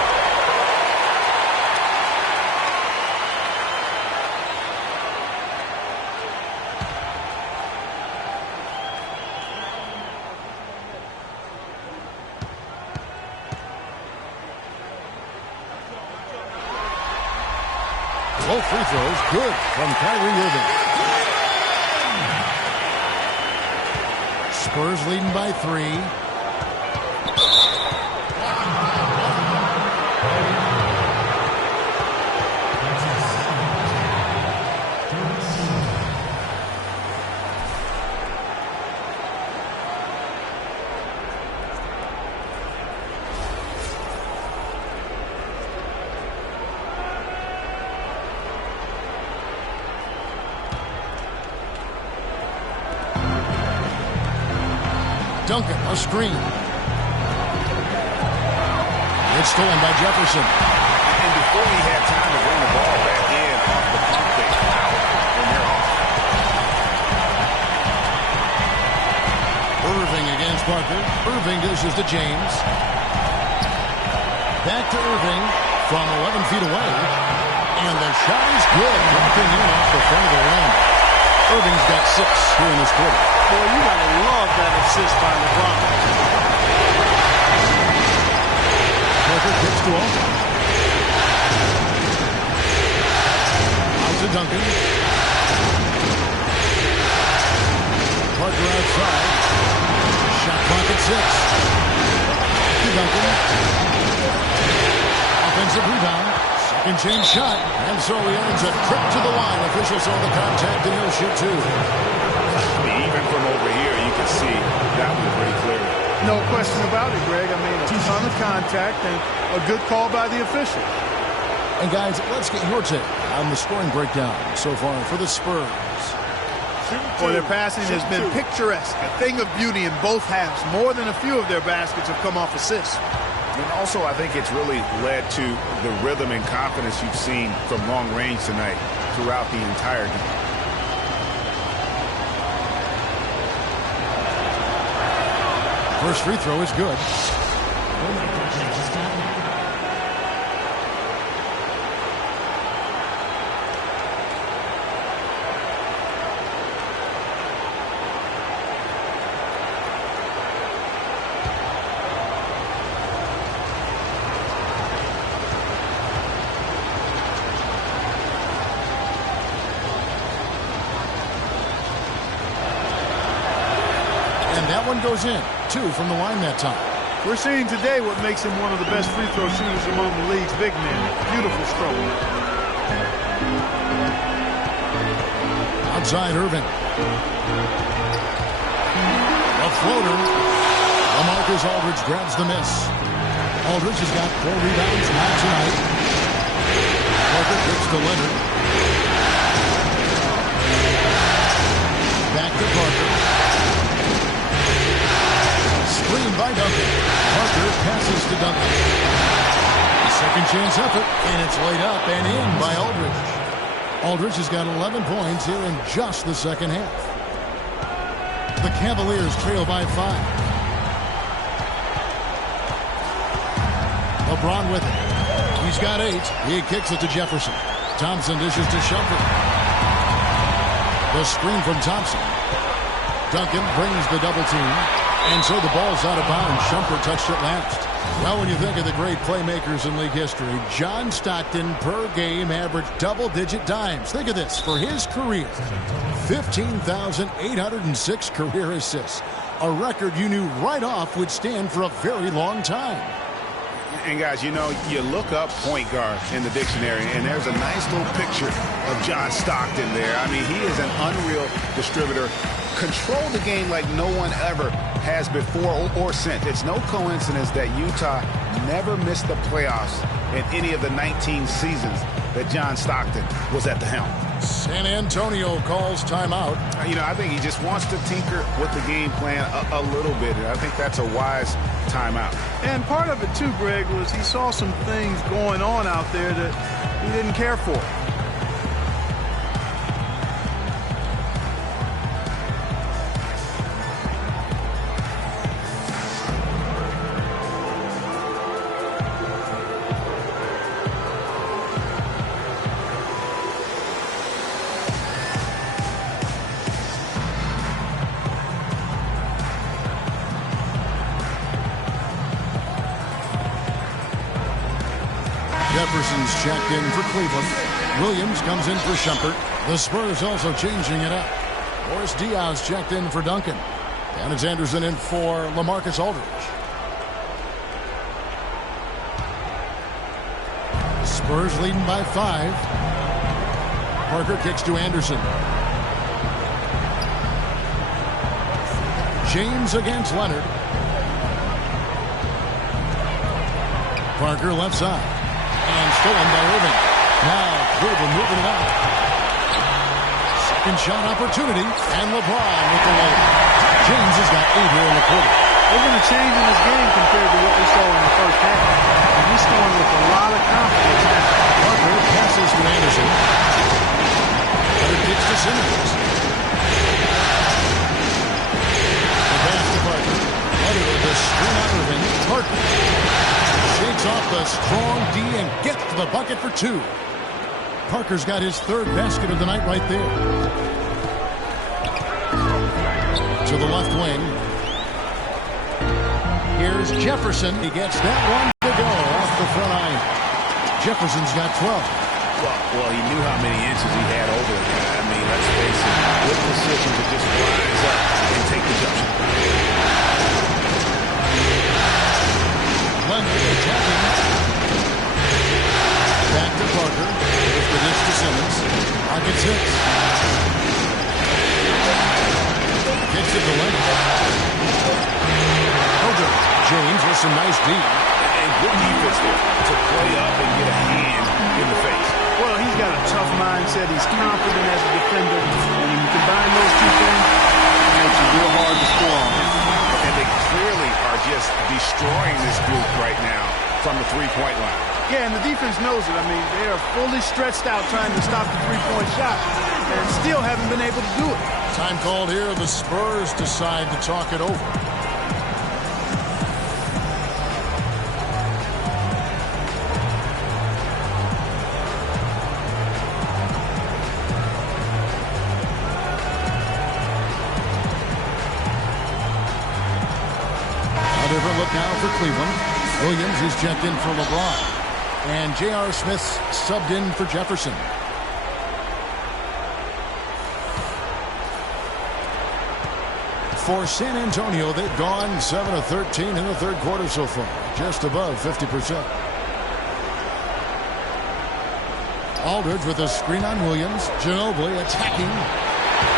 Both free throws good from Kyrie Irving. Spurs leading by 3. Duncan, a screen. It's stolen by Jefferson. And before he had time to bring the ball back in, Irving against Parker. Irving dishes to James. Back to Irving from 11 feet away. And the shot is good. Dropping in off the front of the rim. Irving's got 6 here in this quarter. Boy, you gotta love that assist by LeBron. Parker kicks to Aldridge. Out to Duncan. Parker outside. Shot clock at 6. To Duncan. Offensive rebound. Second chance shot. And so he earns a trip to the line. Officials saw the contact and he'll shoot 2. Even from over here, you can see that one pretty clearly. No question about it, Greg. I mean, a ton of contact and a good call by the official. And guys, let's get your take on the scoring breakdown so far for the Spurs. Well, their passing has been picturesque, a thing of beauty in both halves. More than a few of their baskets have come off assists. And also, I think it's really led to the rhythm and confidence you've seen from long range tonight throughout the entire game. First free throw is good. Oh my gosh, I just got that. One goes in. 2 from the line that time. We're seeing today what makes him one of the best free throw shooters among the league's big men. Beautiful stroke. Outside Irving. A floater. LaMarcus Aldridge grabs the miss. Aldridge has got 4 rebounds now tonight. Parker kicks to Leonard. Back to Parker. Screen by Duncan. Parker passes to Duncan. Second chance effort, and it's laid up and in by Aldridge. Aldridge has got 11 points here in just the second half. The Cavaliers trail by 5. LeBron with it. He's got 8. He kicks it to Jefferson. Thompson dishes to Shumpert. The screen from Thompson. Duncan brings the double team. And so the ball's out of bounds. Shumpert touched it last. Well, when you think of the great playmakers in league history, John Stockton per game averaged double-digit dimes. Think of this. For his career, 15,806 career assists. A record you knew right off would stand for a very long time. And guys, you know, you look up point guard in the dictionary, and there's a nice little picture of John Stockton there. I mean, he is an unreal distributor. Control the game like no one ever has before or since. It's no coincidence that Utah never missed the playoffs in any of the 19 seasons that John Stockton was at the helm. San Antonio calls timeout. You know, I think he just wants to tinker with the game plan a little bit, and I think that's a wise timeout. And part of it, too, Greg, was he saw some things going on out there that he didn't care for. Jefferson's checked in for Cleveland. Williams comes in for Shumpert. The Spurs also changing it up. Boris Diaz checked in for Duncan. And it's Anderson in for LaMarcus Aldridge. Spurs leading by 5. Parker kicks to Anderson. James against Leonard. Parker left side. And stolen by Irving. Now Cleveland moving it out. Second shot opportunity. And LeBron with the layup. James has got 8 here in the quarter. There's been a change in his game compared to what we saw in the first half. And he's scoring with a lot of confidence now. Parker passes to Anderson. Leonard kicks to Simmons. The pass to Parker shakes off the strong D and gets to the bucket for 2. Parker's got his 3rd basket of the night right there. To the left wing. Here's Jefferson. He gets that one to go off the front line. Jefferson's got 12. Well, he knew how many inches he had over the guy. I mean, let's face it, good position to just rise up and take the jump shot. Leonard attacking. Back to Parker. There's the dish to Simmons. Pocket 6. Kicks it to Leonard. James with some nice D. And good defense there to play up and get a hand in the face. Well, he's got a tough mindset. He's confident as a defender. And when you combine those two things, it makes it real hard to score on him. And they clearly are just destroying this group right now from the three-point line. Yeah, and the defense knows it. I mean, they are fully stretched out trying to stop the three-point shot and still haven't been able to do it. Time called here. The Spurs decide to talk it over. Different look now for Cleveland. Williams is checked in for LeBron. And J.R. Smith's subbed in for Jefferson. For San Antonio, they've gone 7 of 13 in the 3rd quarter so far. Just above 50%. Aldridge with a screen on Williams. Ginobili attacking.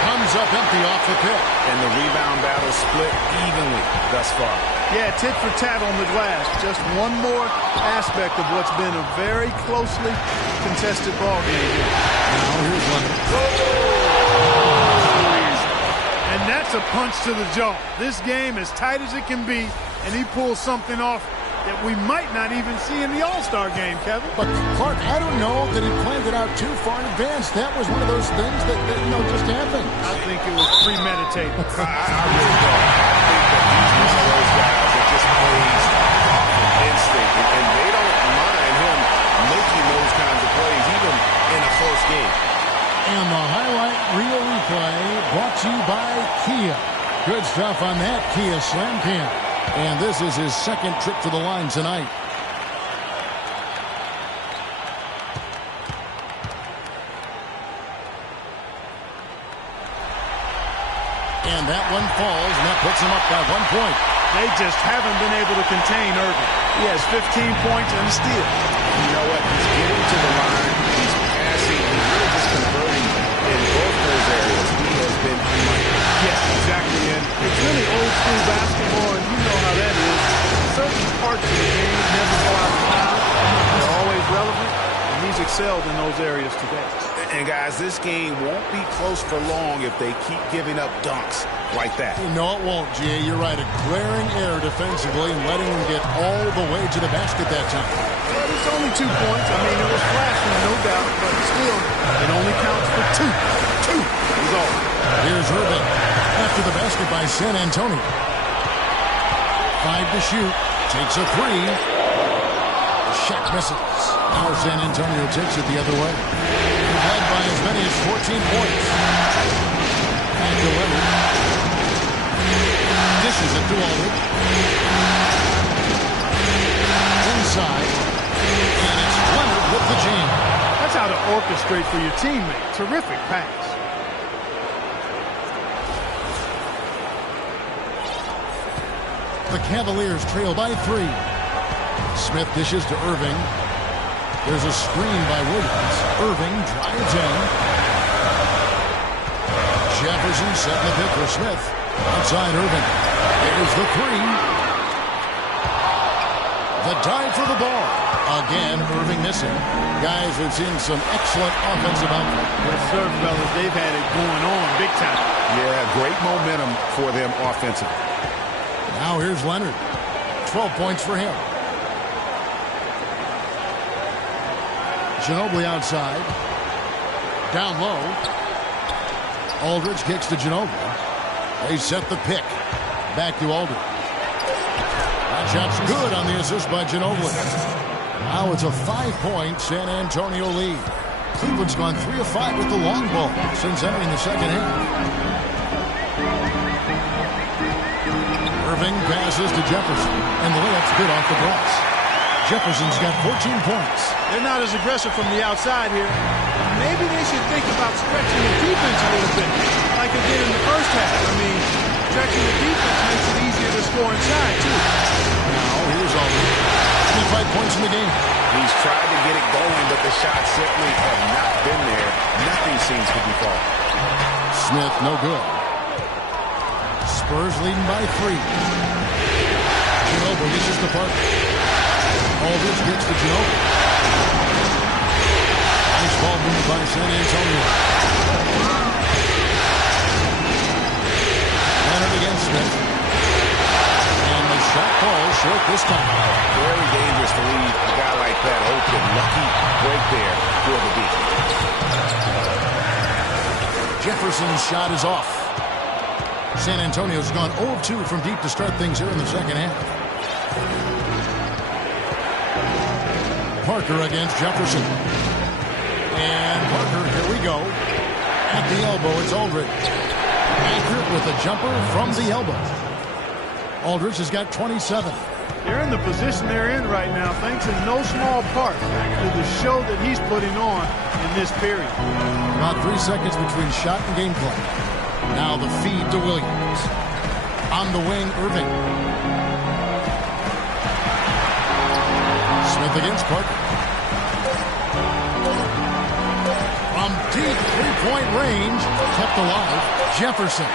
Comes up empty off the pick. And the rebound battle split evenly thus far. Yeah, tit for tat on the glass. Just one more aspect of what's been a very closely contested ball game here. Now here's Leonard. And that's a punch to the jaw. This game as tight as it can be, and he pulls something off that we might not even see in the All-Star game, Kevin. But, Clark, I don't know that he planned it out too far in advance. That was one of those things that just happened. I think it was premeditated. I really don't. I think that he's one of those guys that just plays instinct. And they don't mind him making those kinds of plays, even in a close game. And the highlight reel replay brought to you by Kia. Good stuff on that Kia Slam Cam. And this is his 2nd trip to the line tonight. And that one falls, and that puts him up by 1 point. They just haven't been able to contain Irving. He has 15 points and a steal. You know what? He's getting to the line. He's passing. He's really just converting in both those areas. He has been unlike. Yes, exactly. And it's really old school basketball, and you know how that is. Certain parts of the game never go out of style. They're always relevant, and he's excelled in those areas today. And, guys, this game won't be close for long if they keep giving up dunks like that. No, it won't, Jay. You're right. A glaring error defensively and letting them get all the way to the basket that time. Well, it's only 2 points. I mean, it was flashing, no doubt, but still, it only counts for 2. 2 is all. Here's Irving after the basket by San Antonio. 5 to shoot. Takes a 3. The shot misses. Now San Antonio takes it the other way. Led by as many as 14 points. Back to Leonard. Dishes it to Aldridge. Inside. And it's Leonard with the jam. That's how to orchestrate for your teammate. Terrific pass. The Cavaliers trail by 3. Smith dishes to Irving. There's a screen by Williams. Irving drives in. Jefferson setting the pick for Smith. Outside Irving. There's the 3. The dive for the ball. Again, Irving missing. Guys, we've seen some excellent offensive output. Yes, sir, fellas. They've had it going on big time. Yeah, great momentum for them offensively. Now here's Leonard. 12 points for him. Ginobili outside. Down low. Aldridge kicks to Ginobili. They set the pick. Back to Aldridge. That Shot's good on the assist by Ginobili. Now it's a 5-point San Antonio lead. Cleveland's gone 3 of 5 with the long ball since entering the second half. Irving passes to Jefferson, and the layup's good off the glass. Jefferson's got 14 points. They're not as aggressive from the outside here. Maybe they should think about stretching the defense a little bit, like they did in the first half. I mean, stretching the defense makes it easier to score inside, too. Now, here's Aldridge. 25 points in the game. He's tried to get it going, but the shots simply have not been there. Nothing seems to be falling. Smith, no good. Spurs leading by 3. Ginobili reaches the park. Aldridge gets to Ginobili. Nice ball moved by San Antonio. Leonard against Smith. And the shot falls short this time. Very dangerous to leave a guy like that open. Lucky break there for the defense. Jefferson's shot is off. San Antonio's gone 0 of 2 from deep to start things here in the second half. Parker against Jefferson. And Parker, here we go. At the elbow, it's Aldridge. Accurate with a jumper from the elbow. Aldridge has got 27. They're in the position they're in right now, thanks in no small part to the show that he's putting on in this period. About 3 seconds between shot and gameplay. Now the feed to Williams. On the wing, Irving. Smith against Parker. From deep three-point range, kept alive, Jefferson.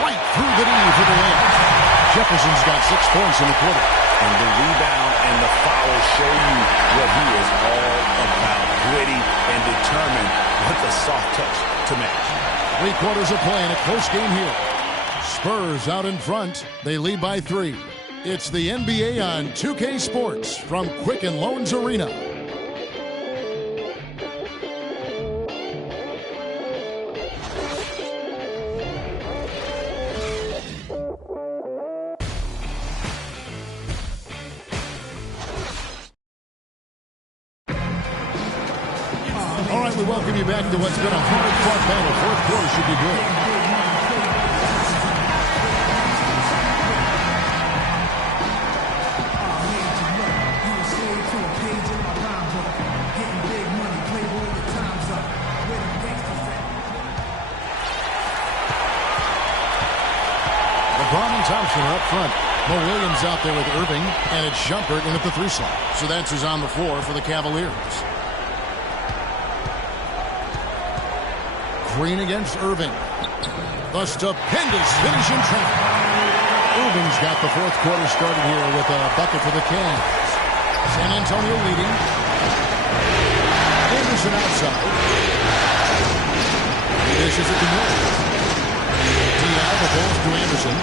Right through the knee for the layup. Jefferson's got 6 points in the quarter. And the rebound and the foul show you what he is all about. Gritty and determined with the soft touch to match. 3 quarters of play in a close game here. Spurs out in front. They lead by 3. It's the NBA on 2K Sports from Quicken Loans Arena. All right, we welcome you back to what's been a hard-fought battle. Fourth quarter should be good. LeBron and Thompson are up front. Mo Williams out there with Irving, and it's Shumpert in at the 3 slot. So that's who's on the floor for the Cavaliers. Green against Irving. The stupendous finish in traffic. Irving's got the fourth quarter started here with a bucket for the Cavs. San Antonio leading. Anderson outside. He dishes it to Miller. Diaz, the pass to Anderson.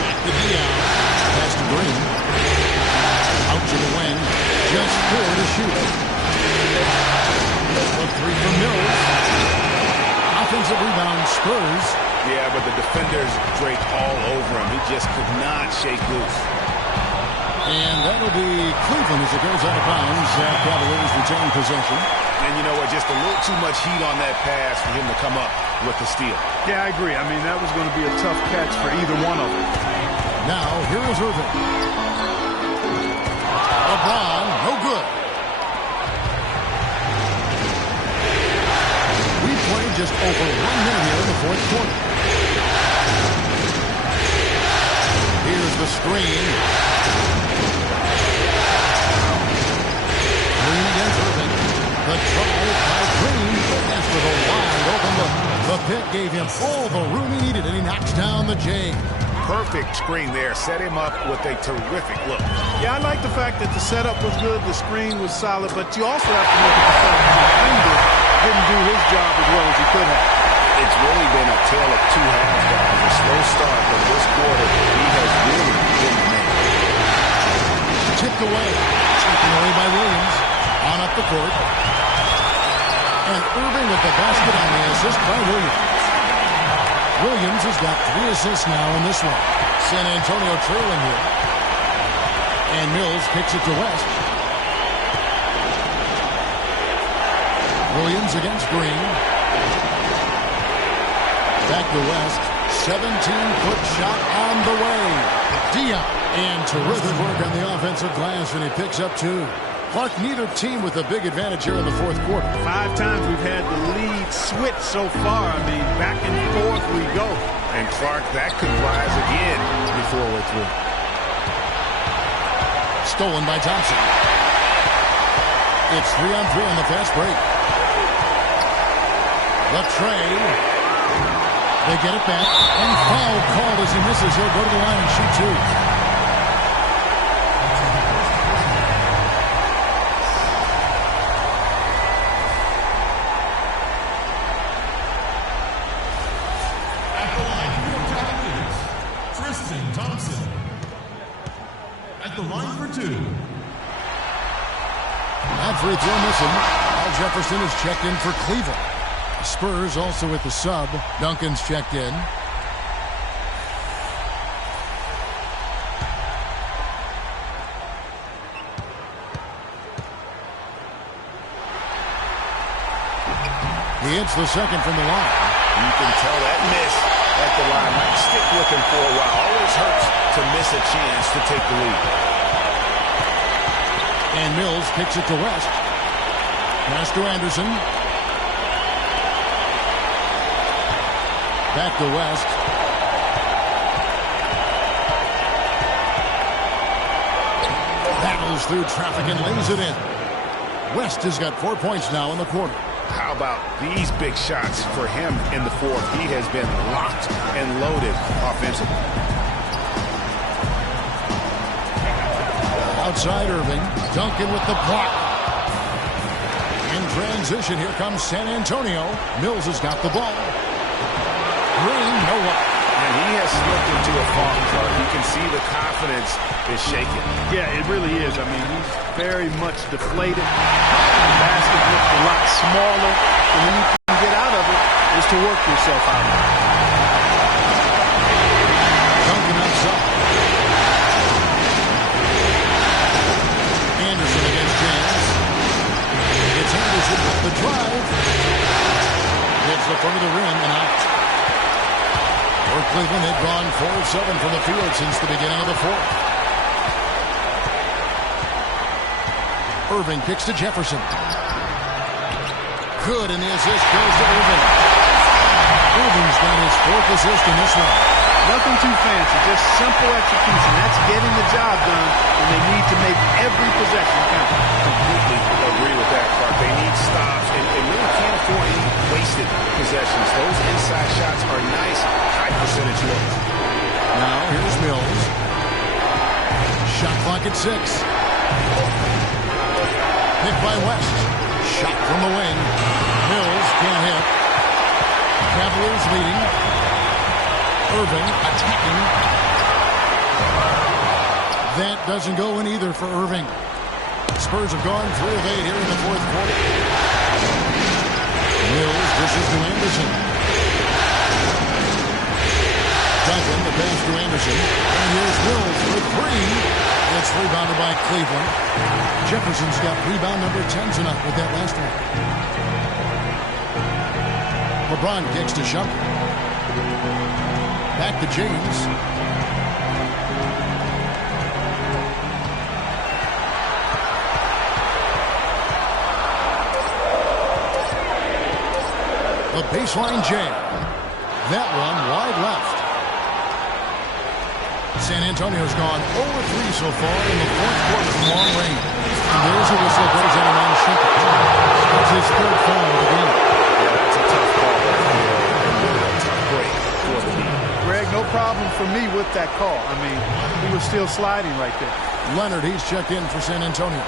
Back to Diaz. Pass to Green. Out to the wing. Just 4 to shoot. The 3 from Mills. Offensive rebound, Spurs. Yeah, but the defenders draped all over him. He just could not shake loose. And that'll be Cleveland as it goes out of bounds. Cavaliers retain possession. And you know what? Just a little too much heat on that pass for him to come up with the steal. Yeah, I agree. I mean, that was going to be a tough catch for either one of them. Now, here is Irving. LeBron, no good. We played just over 1 minute here in the fourth quarter. Here's the screen. Green against Irving. The try by Green after the wide open look. The pick gave him all the room he needed, and he knocks down the J. Perfect screen there. Set him up with a terrific look. Yeah, I like the fact that the setup was good, the screen was solid, but you also have to look at the fact that the defender didn't do his job as well as he could have. It's really been a tale of 2 halves, guys. A slow start, but this quarter, he has really been the man. Tipped away. Taken away by Williams. On up the court. And Irving with the basket on the assist by Williams. Williams Williams has got 3 assists now in this one. San Antonio trailing here. And Mills kicks it to West. Williams against Green. Back to West. 17-foot shot on the way. Dion. And terrific work on the offensive glass, and he picks up 2. Clark, neither team with a big advantage here in the fourth quarter. 5 times we've had the lead switch so far. I mean, back and forth we go. And Clark, that could rise again before we're through. Stolen by Thompson. It's 3-on-3 on the fast break. The tray. They get it back. And foul called as he misses. He'll go to the line and shoot 2. Free throw missing. Al Jefferson is checked in for Cleveland. Spurs also with the sub. Duncan's checked in. He hits the second from the line. You can tell that miss at the line might stick with him for a while. Always hurts to miss a chance to take the lead. And Mills kicks it to West. Pass to Anderson. Back to West. Battles through traffic and lays it in. West has got 4 points now in the quarter. How about these big shots for him in the fourth? He has been locked and loaded offensively. Outside Irving. Duncan with the block. In transition, here comes San Antonio. Mills has got the ball. Green, no one. And he has slipped into a funk, Clark. You can see the confidence is shaking. Yeah, it really is. I mean, he's very much deflated. The basket looks a lot smaller. So when you can get out of it, is to work yourself out of it. Duncan outside. Anderson against James. It's Anderson with the drive. Hits the front of the rim and out. For Cleveland, they've gone 4 of 7 from the field since the beginning of the fourth. Irving kicks to Jefferson. Good, and the assist goes to Irving. Irving's got his 4th assist in this one. Nothing too fancy, just simple execution. That's getting the job done, and they need to make every possession count. Completely agree with that, Clark. They need stops and really can't afford any wasted possessions. Those inside shots are nice, high percentage looks. Now here's Mills. Shot clock at 6. Hit by West. Shot from the wing. Mills can't hit. Cavaliers leading. Irving attacking. That doesn't go in either for Irving. Spurs have gone 3 of 8 here in the fourth quarter. Mills dishes to Anderson. Duncan, the pass to Anderson. And here's Mills for 3. It's rebounded by Cleveland. Jefferson's got rebound number 10 tonight with that last one. LeBron kicks to Shumpert. Back to James. A baseline jam. That one wide left. San Antonio's gone 0-3 so far in the fourth quarter from long range. And there's a whistle that goes out on Shumpert. That's his 3rd foul of the game. Yeah, that's a tough call. A tough break for the team. Greg, no problem for me with that call. I mean, he was still sliding right there. Leonard, he's checked in for San Antonio.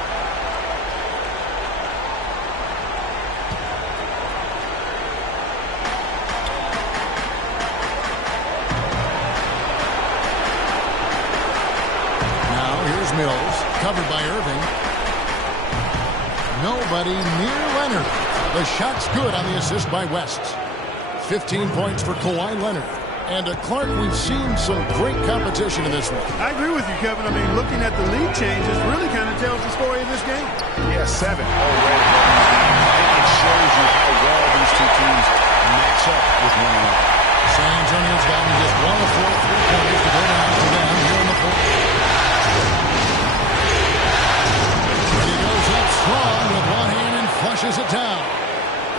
Now here's Mills, covered by Irving. Nobody near Leonard. The shot's good on the assist by West. 15 points for Kawhi Leonard. And Clark, we've seen some great competition in this one. I agree with you, Kevin. I mean, looking at the lead changes really kind of tells the story of this game. Yeah, 7 already. It shows you how well these two teams match up with one another. San Antonio's gotten just 1 of 4 3-pointers to go down for them here in the fourth. And he goes up strong with one hand and flushes it down.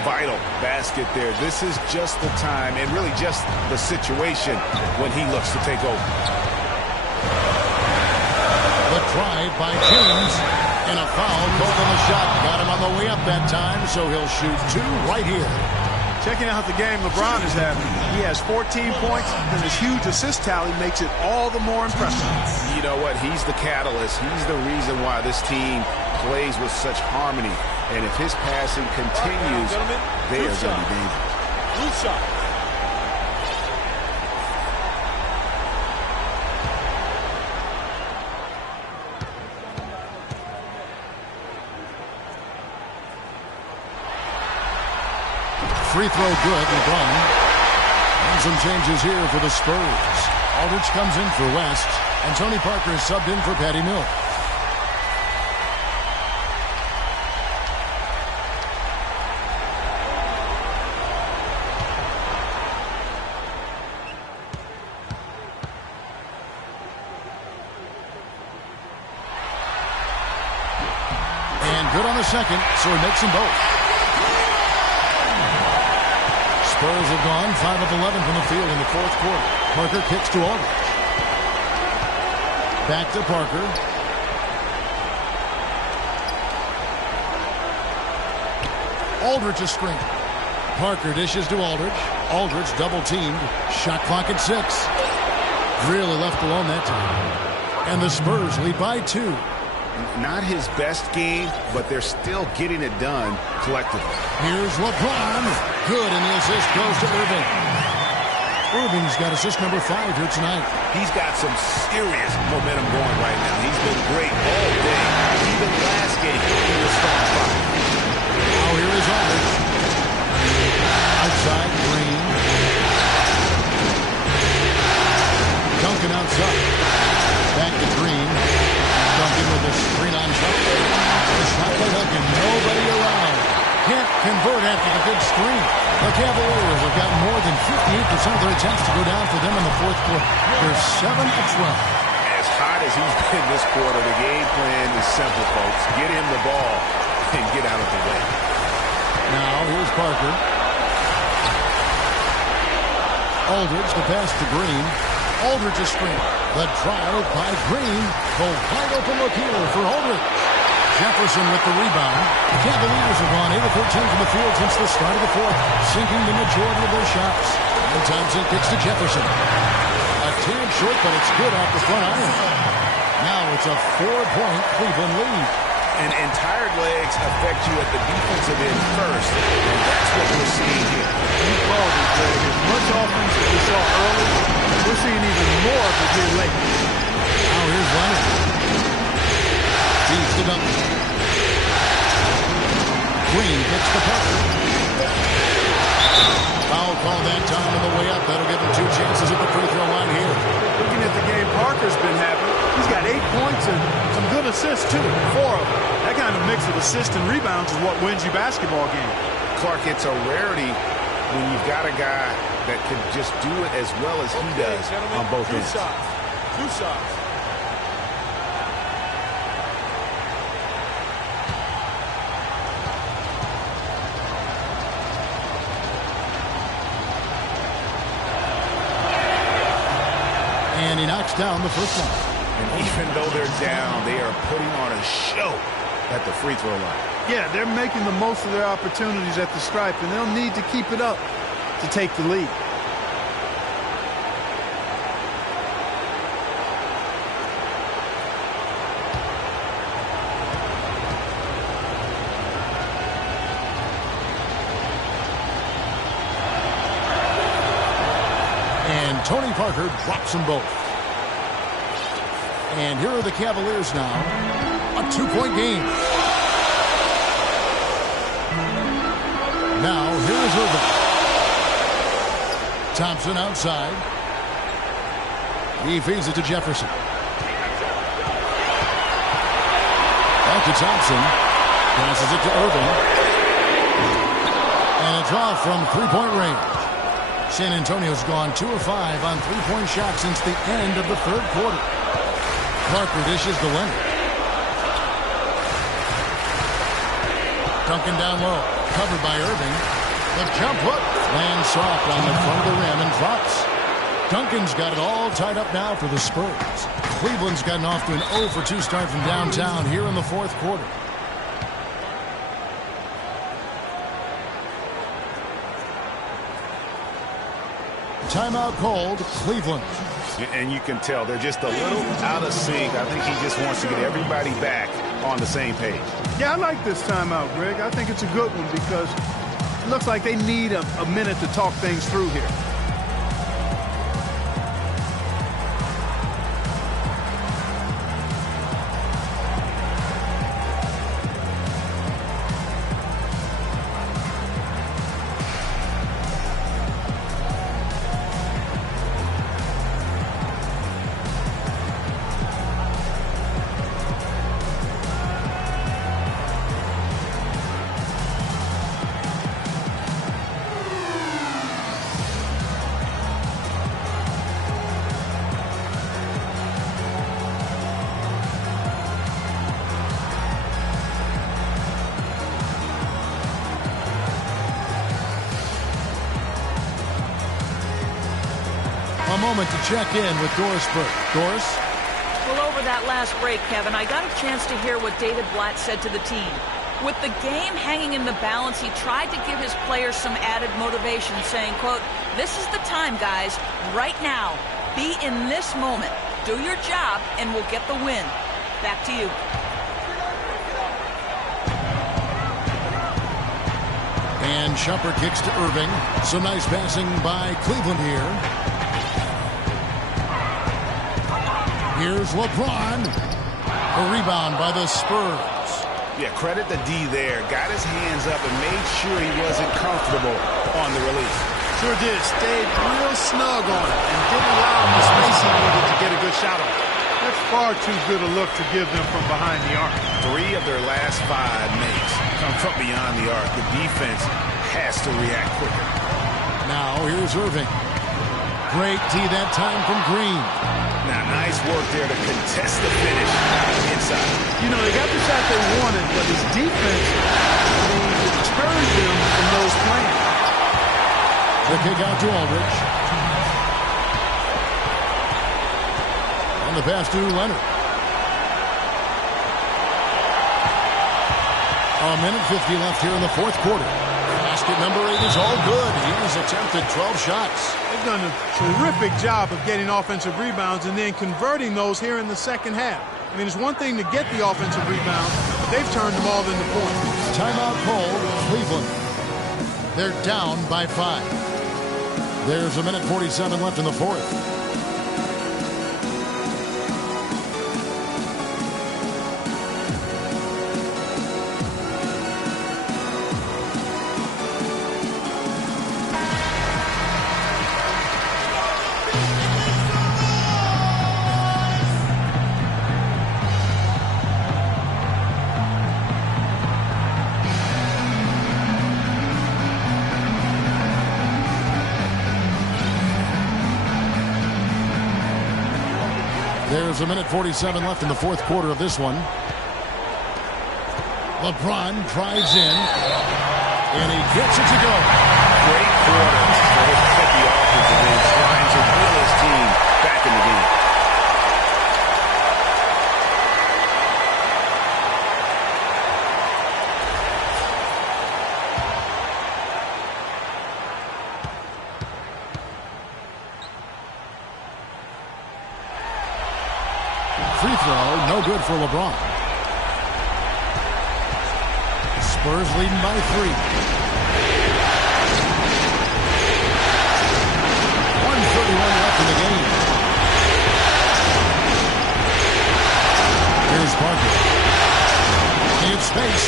Vital basket there. This is just the time and really just the situation when he looks to take over. The drive by James and a foul called on the shot. Got him on the way up that time, so he'll shoot 2 right here. Checking out the game LeBron is having. He has 14 points, and his huge assist tally makes it all the more impressive. You know what? He's the catalyst. He's the reason why this team plays with such harmony. And if his passing continues, they are going to be dangerous. Blue shot. Free throw good, LeBron. And some changes here for the Spurs. Aldridge comes in for West, and Tony Parker is subbed in for Patty Mills. Good on the second, so he makes them both. Spurs have gone 5 of 11 from the field in the fourth quarter. Parker kicks to Aldridge. Back to Parker. Aldridge a screen. Parker dishes to Aldridge. Aldridge double teamed. Shot clock at 6. Really left alone that time. And the Spurs lead by 2. Not his best game, but they're still getting it done collectively. Here's LeBron. Good, and the assist goes to Irving. Irving's got assist number 5 here tonight. He's got some serious momentum going right now. He's been great all day. Even last game, he was starting fire. Now here is Aldridge. Outside, Green. Duncan outside. Back to Green. Duncan with a screen on shot. The shot by Duncan. Nobody around. Can't convert after the big screen. The Cavaliers have got more than 58% of their attempts to go down for them in the fourth quarter. They're 7 of 12. As hot as he's been this quarter, the game plan is simple, folks. Get him the ball and get out of the way. Now here's Parker. Aldridge, the pass to Green. Aldridge a screen. The drive by Green. The wide open look here for Aldridge. Jefferson with the rebound. The Cavaliers have gone 8 of 13 from the field since the start of the fourth, sinking the majority of their shots. And Thompson kicks to Jefferson. A tad short, but it's good off the front iron. Now it's a 4-point Cleveland lead. And tired legs affect you at the defensive end first, and that's what we're seeing here. You called it, Greg. As much offense as we saw early, we're seeing even more of it here late. Now here's Leonard. Feeds to Duncan. Green gets the Parker. Foul call that time on the way up. That'll give him 2 chances at the free throw line here. Looking at the game Parker's been having, he's got 8 points and some good assists too. 4 of them. That kind of mix of assists and rebounds is what wins you basketball games. Clark, it's a rarity when you've got a guy that can just do it as well as he does on both ends. 2 shots. And he knocks down the first one. And even though they're down, they are putting on a show at the free throw line. Yeah, they're making the most of their opportunities at the stripe, and they'll need to keep it up to take the lead. And Tony Parker drops them both. And here are the Cavaliers now. A 2-point game. Now, here's Irving. Thompson outside. He feeds it to Jefferson. Back to Thompson. Passes it to Irving. And it's off from three-point range. San Antonio's gone 2 of 5 on three-point shots since the end of the third quarter. Parker dishes to Leonard. Duncan down low. Covered by Irving. The jump hook lands soft on the front of the rim and drops. Duncan's got it all tied up now for the Spurs. Cleveland's gotten off to an 0 for 2 start from downtown here in the fourth quarter. Timeout called, Cleveland. And you can tell they're just a little out of sync. I think he just wants to get everybody back on the same page. Yeah, I like this timeout, Greg. I think it's a good one because it looks like they need a minute to talk things through here. A moment to check in with Doris Burke. Doris? Well, over that last break, Kevin, I got a chance to hear what David Blatt said to the team. With the game hanging in the balance, he tried to give his players some added motivation, saying, quote, "This is the time, guys. Right now. Be in this moment. Do your job, and we'll get the win." Back to you. And Shumpert kicks to Irving. Some nice passing by Cleveland here. Here's LeBron. A rebound by the Spurs. Yeah, credit the D there. Got his hands up and made sure he wasn't comfortable on the release. Sure did. Stayed real snug on it and didn't allow him the space he needed to get a good shot on. That's far too good a look to give them from behind the arc. 3 of their last 5 makes come from beyond the arc. The defense has to react quicker. Now here's Irving. Great D that time from Green. Now, nice work there to contest the finish inside. You know, they got the shot they wanted, but his defense deterred them from those plans. The kick out to Aldridge. And the pass to Leonard. A minute 50 left here in the fourth quarter. Basket number 8 is all good. He has attempted 12 shots. They've done a terrific job of getting offensive rebounds and then converting those here in the second half. I mean, it's one thing to get the offensive rebounds, but they've turned them all into points. Timeout called, Cleveland. They're down by 5. There's a minute 47 left in the fourth. There's a minute 47 left in the fourth quarter of this one. LeBron drives in, and he gets it to go. Great quarter for him to put the offensive end, trying to will his team back in the game. Free throw, no good for LeBron. Spurs leading by 3. 1:31 left in the game. Here's Parker. In space.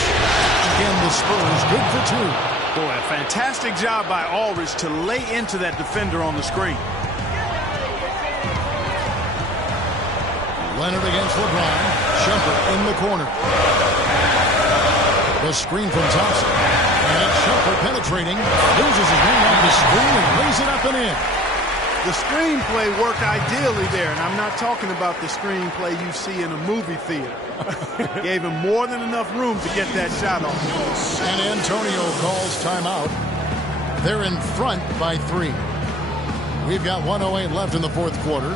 Again, the Spurs good for 2. Boy, a fantastic job by Aldridge to lay into that defender on the screen. Leonard against LeBron. Shumpert in the corner. The screen from Thompson. And Shumpert penetrating. Loses his man off the screen and lays it up and in. The screenplay worked ideally there, and I'm not talking about the screenplay you see in a movie theater. Gave him more than enough room to get that shot off. And Antonio calls timeout. They're in front by 3. We've got 1:08 left in the fourth quarter.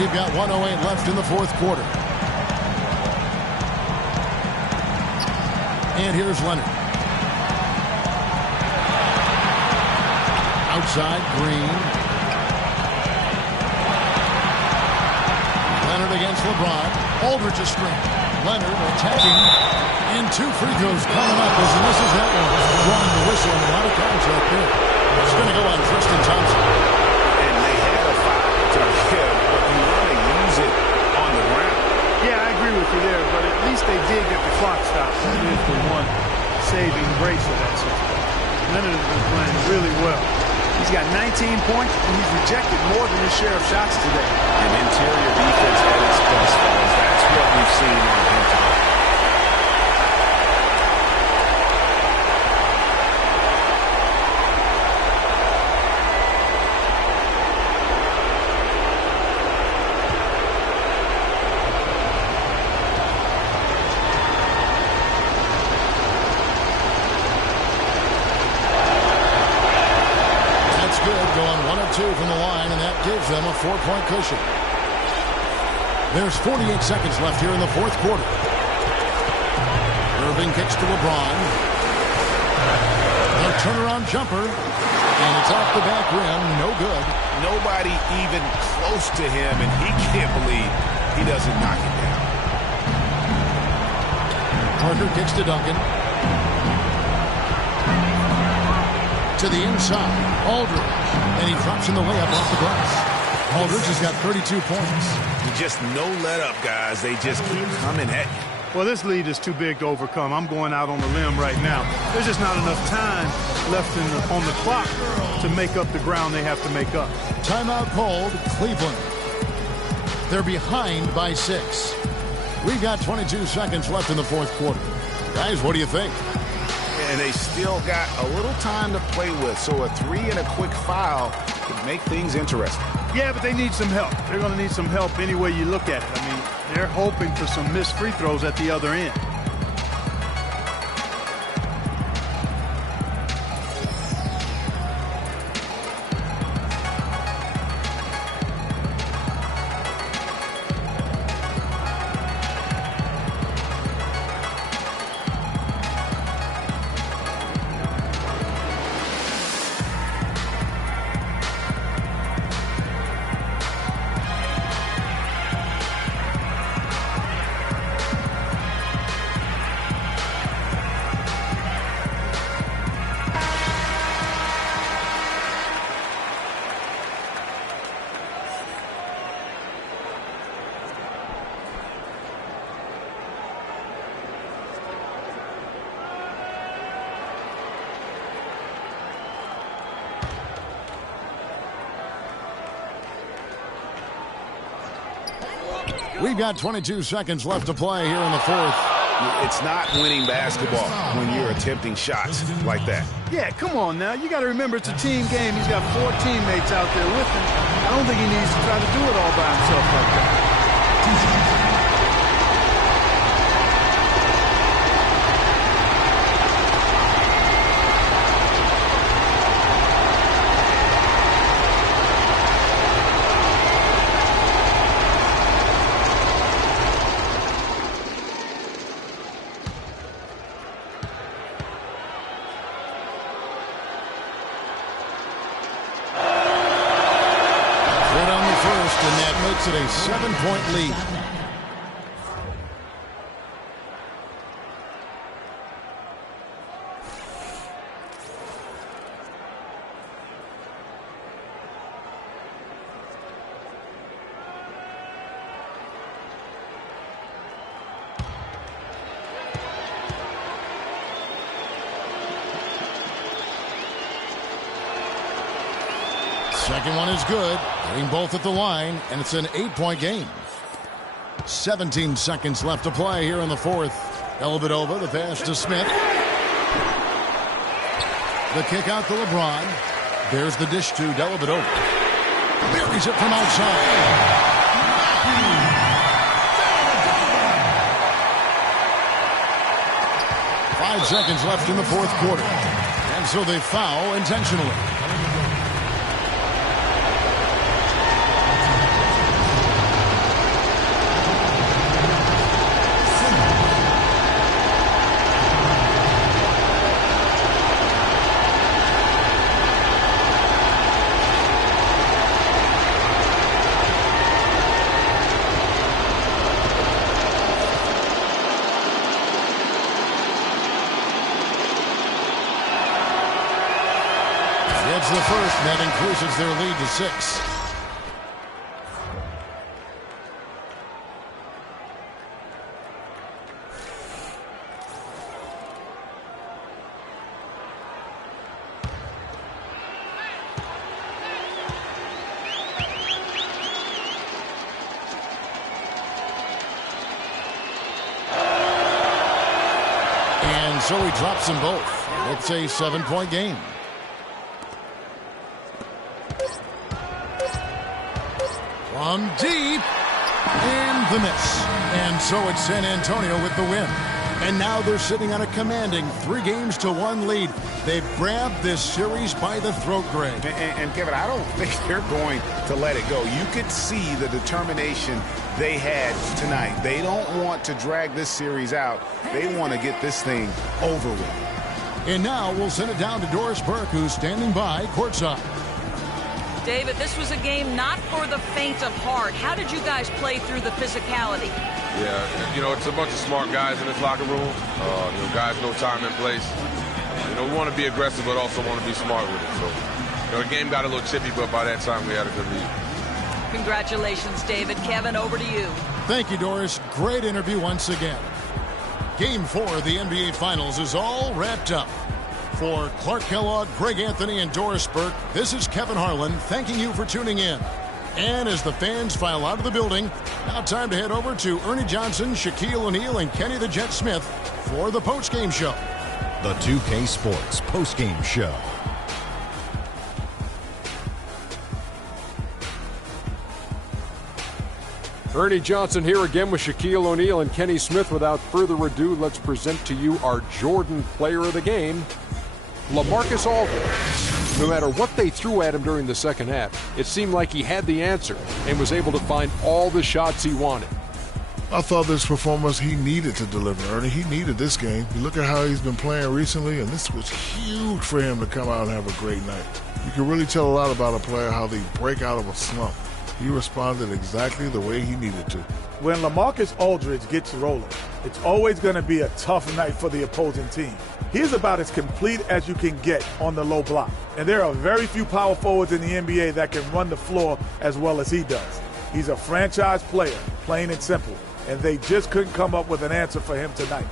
We've got 1:08 left in the fourth quarter. And here's Leonard. Outside, Green. Leonard against LeBron. Aldridge's screen. Leonard attacking. And 2 free throws coming up as he misses that one. Drawing the whistle and a lot of contact there. It's going to go on Tristan Thompson. And they had a foul to kill, but you want to use it on the ground. Yeah, I agree with you there, but at least they did get the clock stopped. That is the one saving grace of that situation. Leonard has been playing really well. He's got 19 points, and he's rejected more than his share of shots today. An interior defense at its best, fellas. That's what we've seen on him tonight. From the line, and that gives them a 4-point cushion. There's 48 seconds left here in the fourth quarter. Irving kicks to LeBron. The turnaround jumper, and it's off the back rim. No good. Nobody even close to him, and he can't believe he doesn't knock it down. Parker kicks to Duncan. To the inside. Aldridge. And he drops in the layup off the glass. Aldridge has got 32 points. Just no let up, guys. They just keep coming at you. Well, this lead is too big to overcome. I'm going out on the limb right now. There's just not enough time left on the clock to make up the ground they have to make up. Timeout called. Cleveland. They're behind by 6. We've got 22 seconds left in the fourth quarter. Guys, what do you think? And they still got a little time to play with, so a 3 and a quick foul could make things interesting. Yeah, but they need some help. They're going to need some help any way you look at it. I mean, they're hoping for some missed free throws at the other end. We've got 22 seconds left to play here in the fourth. It's not winning basketball when you're attempting shots like that. Yeah, come on now. You got to remember it's a team game. He's got 4 teammates out there with him. I don't think he needs to try to do it all by himself like that. It's a 7-point lead. Second one is good. Hitting both at the line, and it's an 8-point game. 17 seconds left to play here in the fourth. Dellavedova, the pass to Smith. The kick out to LeBron. There's the dish to Dellavedova. Buries it from outside. 5 seconds left in the fourth quarter. And so they foul intentionally. The first, that increases their lead to 6. And so he drops them both. It's a 7-point game. From deep, and the miss. And so it's San Antonio with the win. And now they're sitting on a commanding 3-1 lead. They've grabbed this series by the throat, Greg. And Kevin, I don't think they're going to let it go. You could see the determination they had tonight. They don't want to drag this series out. They want to get this thing over with. And now we'll send it down to Doris Burke, who's standing by courtside. David, this was a game not for the faint of heart. How did you guys play through the physicality? Yeah, you know, it's a bunch of smart guys in this locker room. Guys know time and place. We want to be aggressive, but also want to be smart with it. So, the game got a little chippy, but by that time we had a good lead. Congratulations, David. Kevin, over to you. Thank you, Doris. Great interview once again. Game 4 of the NBA Finals is all wrapped up. For Clark Kellogg, Greg Anthony, and Doris Burke, this is Kevin Harlan thanking you for tuning in. And as the fans file out of the building, now time to head over to Ernie Johnson, Shaquille O'Neal, and Kenny the Jet Smith for the postgame show. The 2K Sports postgame show. Ernie Johnson here again with Shaquille O'Neal and Kenny Smith. Without further ado, let's present to you our Jordan player of the game, LaMarcus Aldridge. No matter what they threw at him during the second half, it seemed like he had the answer and was able to find all the shots he wanted. I thought this performance he needed to deliver, Ernie. He needed this game. You look at how he's been playing recently, and this was huge for him to come out and have a great night. You can really tell a lot about a player, how they break out of a slump. He responded exactly the way he needed to. When LaMarcus Aldridge gets rolling, it's always going to be a tough night for the opposing team. He's about as complete as you can get on the low block. And there are very few power forwards in the NBA that can run the floor as well as he does. He's a franchise player, plain and simple. And they just couldn't come up with an answer for him tonight.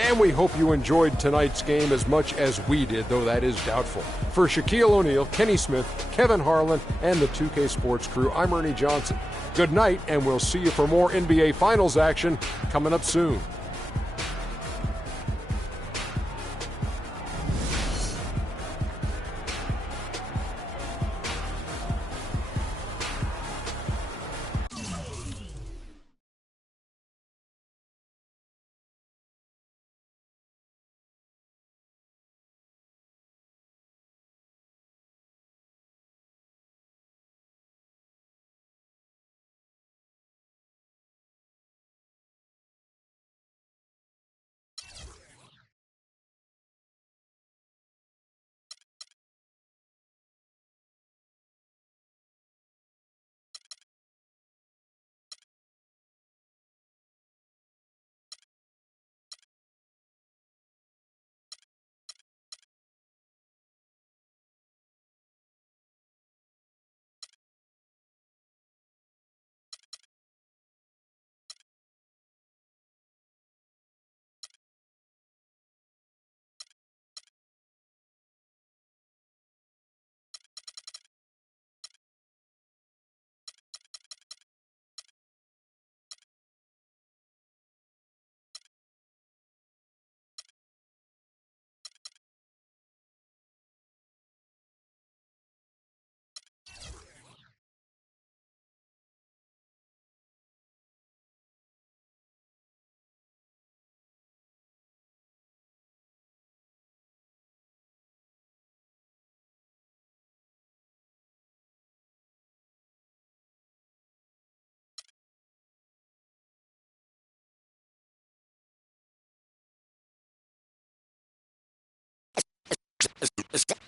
And we hope you enjoyed tonight's game as much as we did, though that is doubtful. For Shaquille O'Neal, Kenny Smith, Kevin Harlan, and the 2K Sports crew, I'm Ernie Johnson. Good night, and we'll see you for more NBA Finals action coming up soon.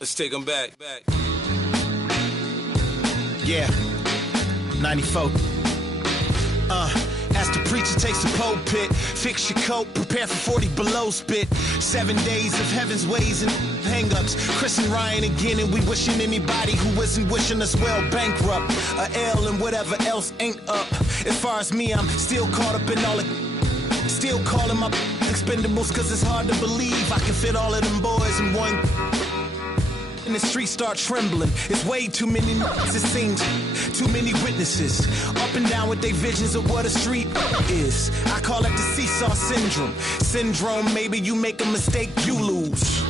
Let's take them back. Yeah, 94. As the preacher takes the pulpit, fix your coat, prepare for 40 below spit. 7 days of heaven's ways and hang-ups. Chris and Ryan again, and we wishing anybody who isn't wishing us well bankrupt. A L and whatever else ain't up. As far as me, I'm still caught up in all it. Still calling my expendables, cause it's hard to believe I can fit all of them boys in one. And the streets start trembling. It's way too many it seems. Too many witnesses. Up and down with their visions of what a street is. I call it the seesaw syndrome. Maybe you make a mistake, you lose.